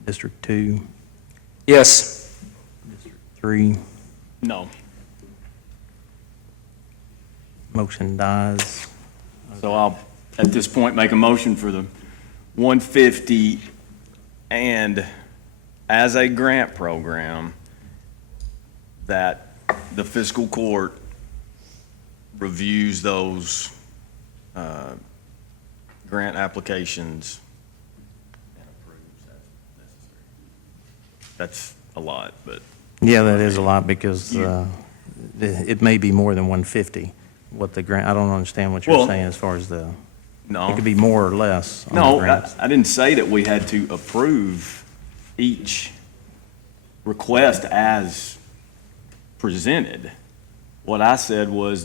District 2. Yes. District 3. no. Motion dies. So I'll, at this point, make a motion for the 150 and as a grant program that the fiscal court reviews those grant applications and approves as necessary. That's a lot, but Yeah, that is a lot because it may be more than 150. What the grant, I don't understand what you're Well, saying as far as the, no. it could be more or less on the No, grants. I didn't say that we had to approve each request as presented. What I said was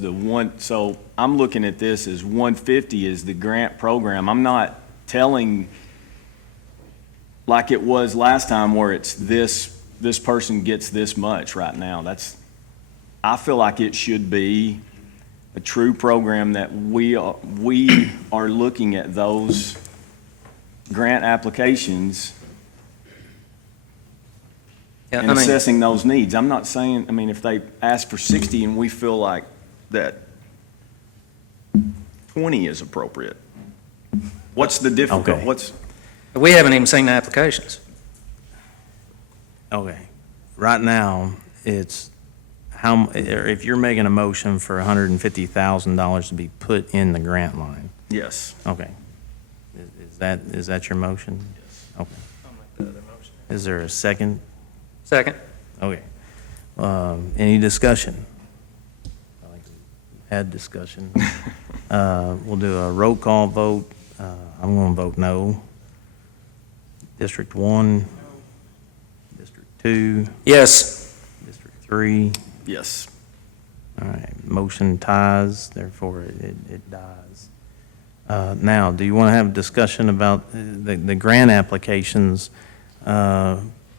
so I'm looking at this as 150 is the grant program. I'm not telling, like it was last time where it's this person gets this much right now. I feel like it should be a true program that we are looking at those grant applications Yeah, and assessing those needs. I'm not saying, if they ask for 60 and we feel like that 20 is appropriate, what's the difficult, Okay. we haven't even seen the applications. Okay. Right now, it's if you're making a motion for $150,000 to be put in the grant line. yes. Okay. Is that your motion? Yes. Okay. Is there a second? Second. Okay. Any discussion? Had discussion. We'll do a roll call vote. I'm going to vote no. District 1. District 2. Yes. District 3. Yes. All right, motion ties, therefore it dies. Now, do you want to have a discussion about the grant applications?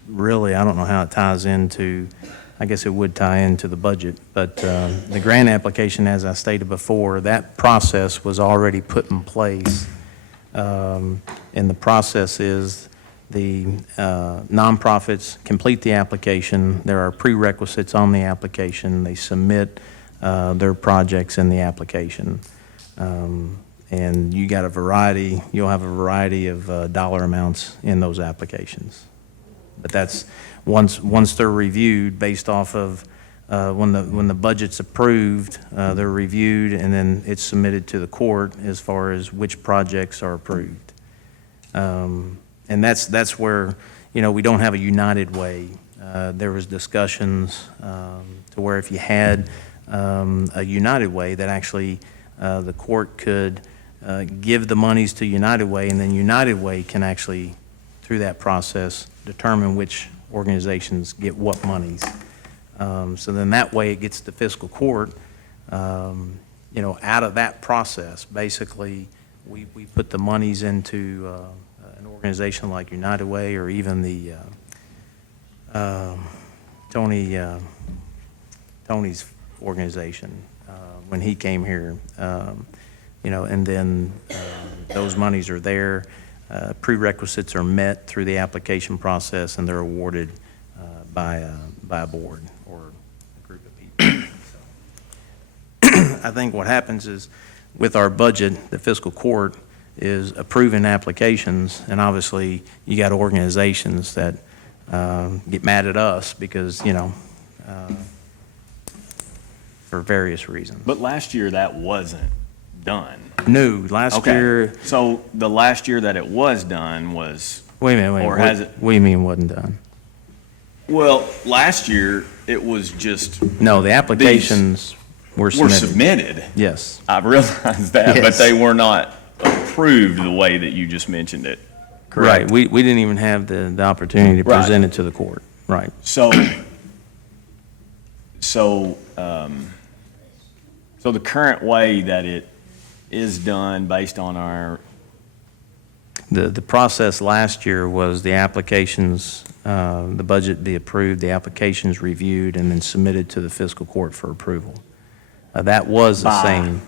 Really, I don't know how it ties into, I guess it would tie into the budget, but the grant application, as I stated before, that process was already put in place. And the process is the nonprofits complete the application. There are prerequisites on the application. They submit their projects in the application. And you'll have a variety of dollar amounts in those applications. But that's, once they're reviewed based off of, when the budget's approved, they're reviewed and then it's submitted to the court as far as which projects are approved. And that's where, we don't have a united way. There was discussions to where if you had a united way, that actually the court could give the monies to United Way, and then United Way can actually, through that process, determine which organizations get what monies. So then that way it gets to fiscal court, you know, out of that process. Basically, we put the monies into an organization like United Way or even the Tony's organization when he came here, you know, and then those monies are there. Prerequisites are met through the application process, and they're awarded by a board or a group of people. So, I think what happens is, with our budget, the fiscal court is approving applications, and obviously, you got organizations that get mad at us because, you know, for various reasons. But last year, that wasn't done. No, last Okay. year, So the last year that it was done was, wait a minute, Or has it- what do you mean wasn't done? well, last year, it was just, No, the applications were were submitted. submitted. Yes, I realize that, but Yes. they were not approved the way that you just mentioned it, correct? right. We didn't even have the opportunity to Right. present it to the court. Right. So the current way that it is done based on our, The process last year was the applications, the budget be approved, the applications reviewed, and then submitted to the fiscal court for approval. That was the By- same.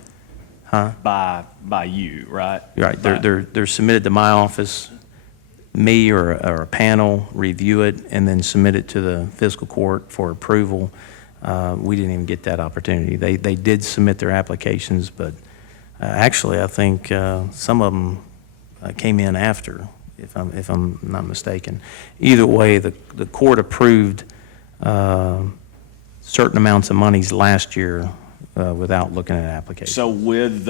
Huh? by you, right? Right, By- they're submitted to my office, me or a panel review it, and then submit it to the fiscal court for approval. We didn't even get that opportunity. They did submit their applications, but actually, I think some of them came in after, if I'm not mistaken. Either way, the court approved certain amounts of monies last year without looking at applications. So with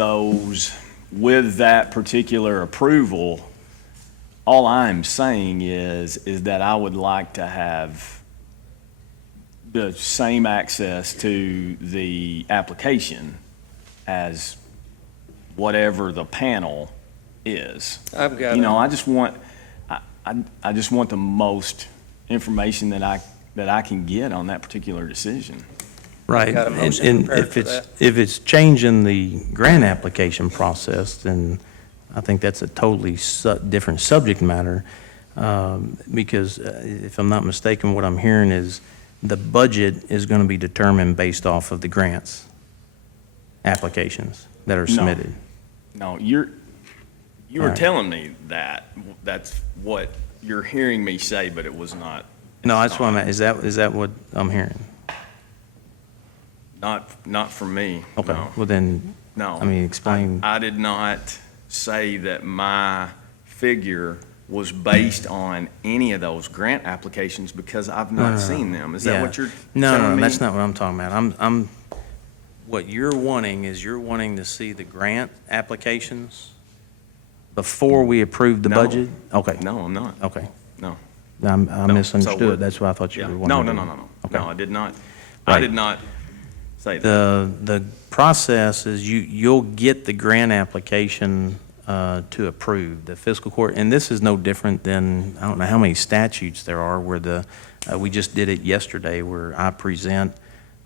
that particular approval, all I'm saying is that I would like to have the same access to the application as whatever the panel is. I've got You know, I just want the most information that I can get on that particular decision. Right, Got a motion and prepared if for it's, that. if it's changing the grant application process, then I think that's a totally different subject matter, because if I'm not mistaken, what I'm hearing is the budget is going to be determined based off of the grants applications that are No. submitted. No, you were All right. telling me that. That's what you're hearing me say, but it was not. No, that's what I'm at, is that what I'm hearing? Not from me, Okay, no. well then, No. I mean, explain. I did not say that my figure was based on any of those grant applications because I've No, no, not no. seen them. Is that Yeah. what you're No, telling no, me? that's not what I'm talking about. What you're wanting is you're wanting to see the grant applications before we approve the No. budget? Okay, No, I'm not. okay. No. I No, so we're- misunderstood. That's what I thought you Yeah. were No, wanting. no, no, no, no. Okay. No, I did not. Right. I did not say that. The process is you'll get the grant application to approve, the fiscal court, and this is no different than, I don't know how many statutes there are where we just did it yesterday where I present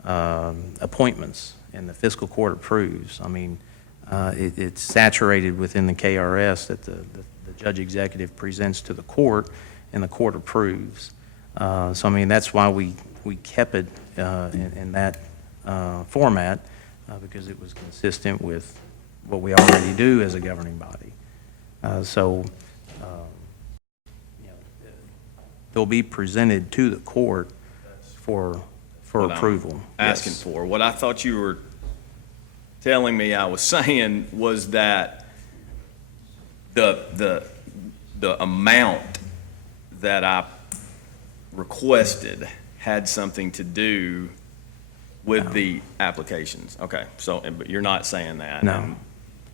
appointments and the fiscal court approves. I mean, it's saturated within the KRS that the judge executive presents to the court and the court approves. So I mean, that's why we kept it in that format, because it was consistent with what we already do as a governing body. So, you know, they'll be presented to the court for What I'm approval. Asking Yes. for. What I thought you were telling me I was saying was that the amount that I requested had something to do with the applications. Okay, so, but you're not saying that. No.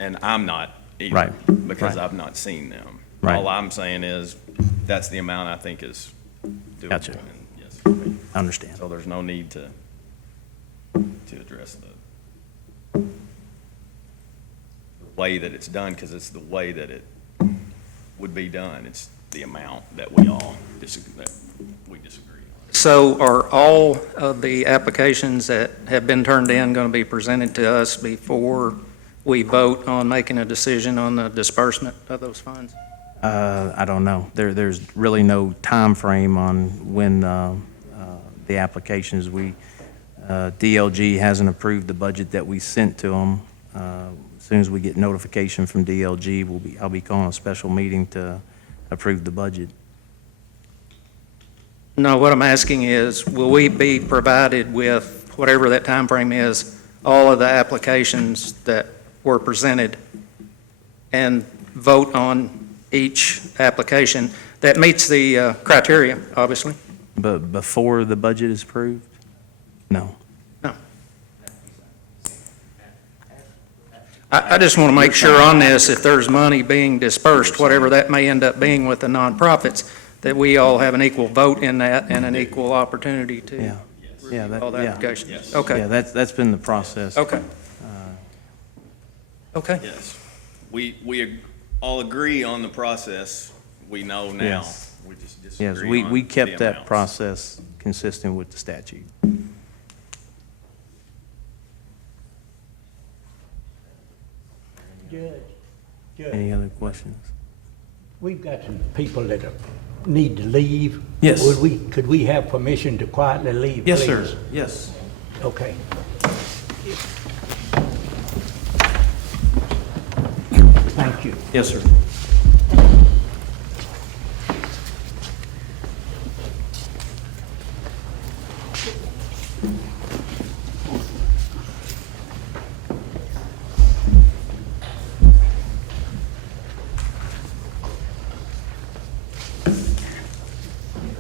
And I'm not either. Right, Because right. I've not seen them. Right. All I'm saying is, that's the amount I think is doable. Gotcha. And yes. I understand. So there's no need to address the way that it's done, because it's the way that it would be done. It's the amount that we all disagree on. So are all of the applications that have been turned in going to be presented to us before we vote on making a decision on the disbursement of those funds? I don't know. There's really no time frame on when the applications, DLG hasn't approved the budget that we sent to them. As soon as we get notification from DLG, I'll be calling a special meeting to approve the budget. No, what I'm asking is, will we be provided with, whatever that time frame is, all of the applications that were presented, and vote on each application that meets the criteria, obviously? But before the budget is approved? No. No. I just want to make sure on this, if there's money being dispersed, whatever that may end up being with the nonprofits, that we all have an equal vote in that and an equal opportunity to Yeah. Yeah, review all the yeah. applications. Yes. Okay, Yeah, that's been the process. okay. Okay. Yes. We all agree on the process. We know now. Yes. We just Yes, disagree on we kept the that amounts. process consistent with the statute. Judge, Any other questions? we've got some people that need to leave. Yes. Could we have permission to quietly leave, Yes, please? sir. Yes. Okay. Thank you. Yes, sir.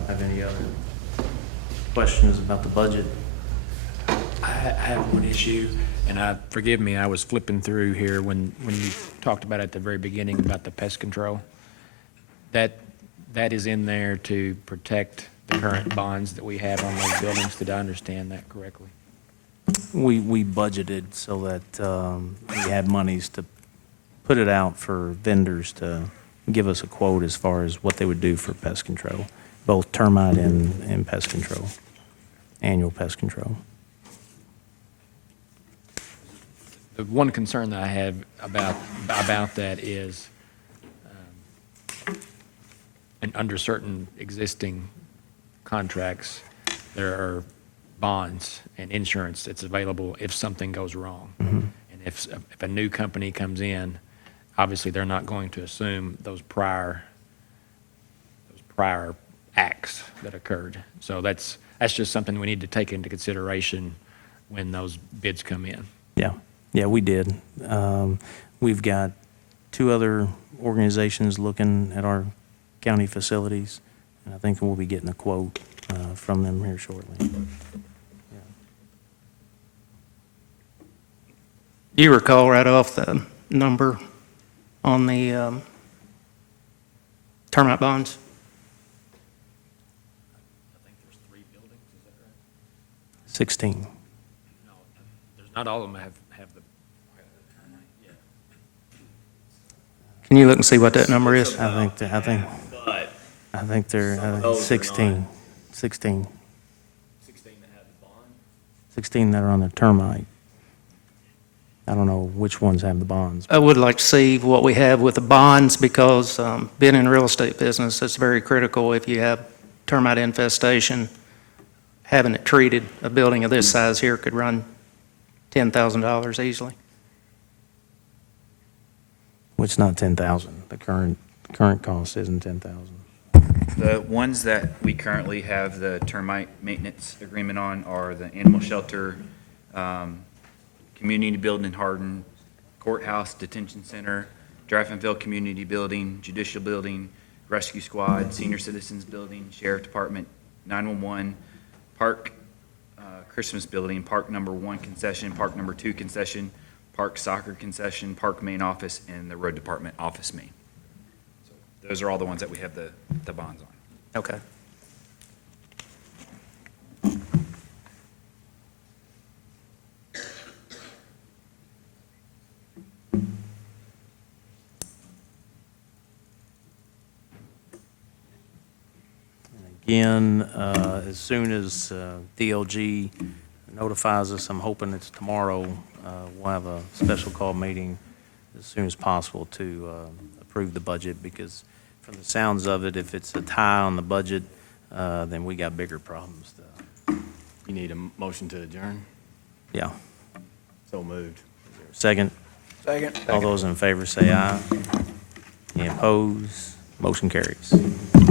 Have any other questions about the budget? I have one issue, and forgive me, I was flipping through here when you talked about at the very beginning about the pest control. That is in there to protect the current bonds that we have on those buildings. Did I understand that correctly? We budgeted so that we had monies to put it out for vendors to give us a quote as far as what they would do for pest control, both termite and pest control, annual pest control. The one concern that I have about that is, and under certain existing contracts, there are bonds and insurance that's available if something goes wrong. And if a new company comes in, obviously they're not going to assume those prior acts that occurred. So that's just something we need to take into consideration when those bids come in. Yeah, we did. We've got 2 other organizations looking at our county facilities, and I think we'll be getting a quote from them here shortly. Do you recall right off the number on the termite bonds? I think there's 3 buildings, is that right? 16. No, not all of them have the. Can you look and see what that number is? I think they're of those are 16. 16. 16 that have the bond. 16 that are on the termite. I don't know which ones have the bonds. I would like to see what we have with the bonds, because being in the real estate business, it's very critical if you have termite infestation. Having it treated, a building of this size here could run $10,000 easily. Which not 10,000. The current cost isn't 10,000. The ones that we currently have the termite maintenance agreement on are the animal shelter, community building in Hardin, courthouse, detention center, Dreyfusville Community Building, judicial building, rescue squad, senior citizens building, sheriff department, 911, park, Christmas building, park number 1 concession, park number 2 concession, park soccer concession, park main office, and the road department office main. So those are all the ones that we have the bonds on. Okay. again, as soon as DLG notifies us, I'm hoping it's tomorrow, we'll have a special call meeting as soon as possible to approve the budget, because from the sounds of it, if it's a tie on the budget, then we got bigger problems. You need a motion to adjourn? Yeah. So moved. Second? Second. All those in favor say aye. Any opposed? Motion carries.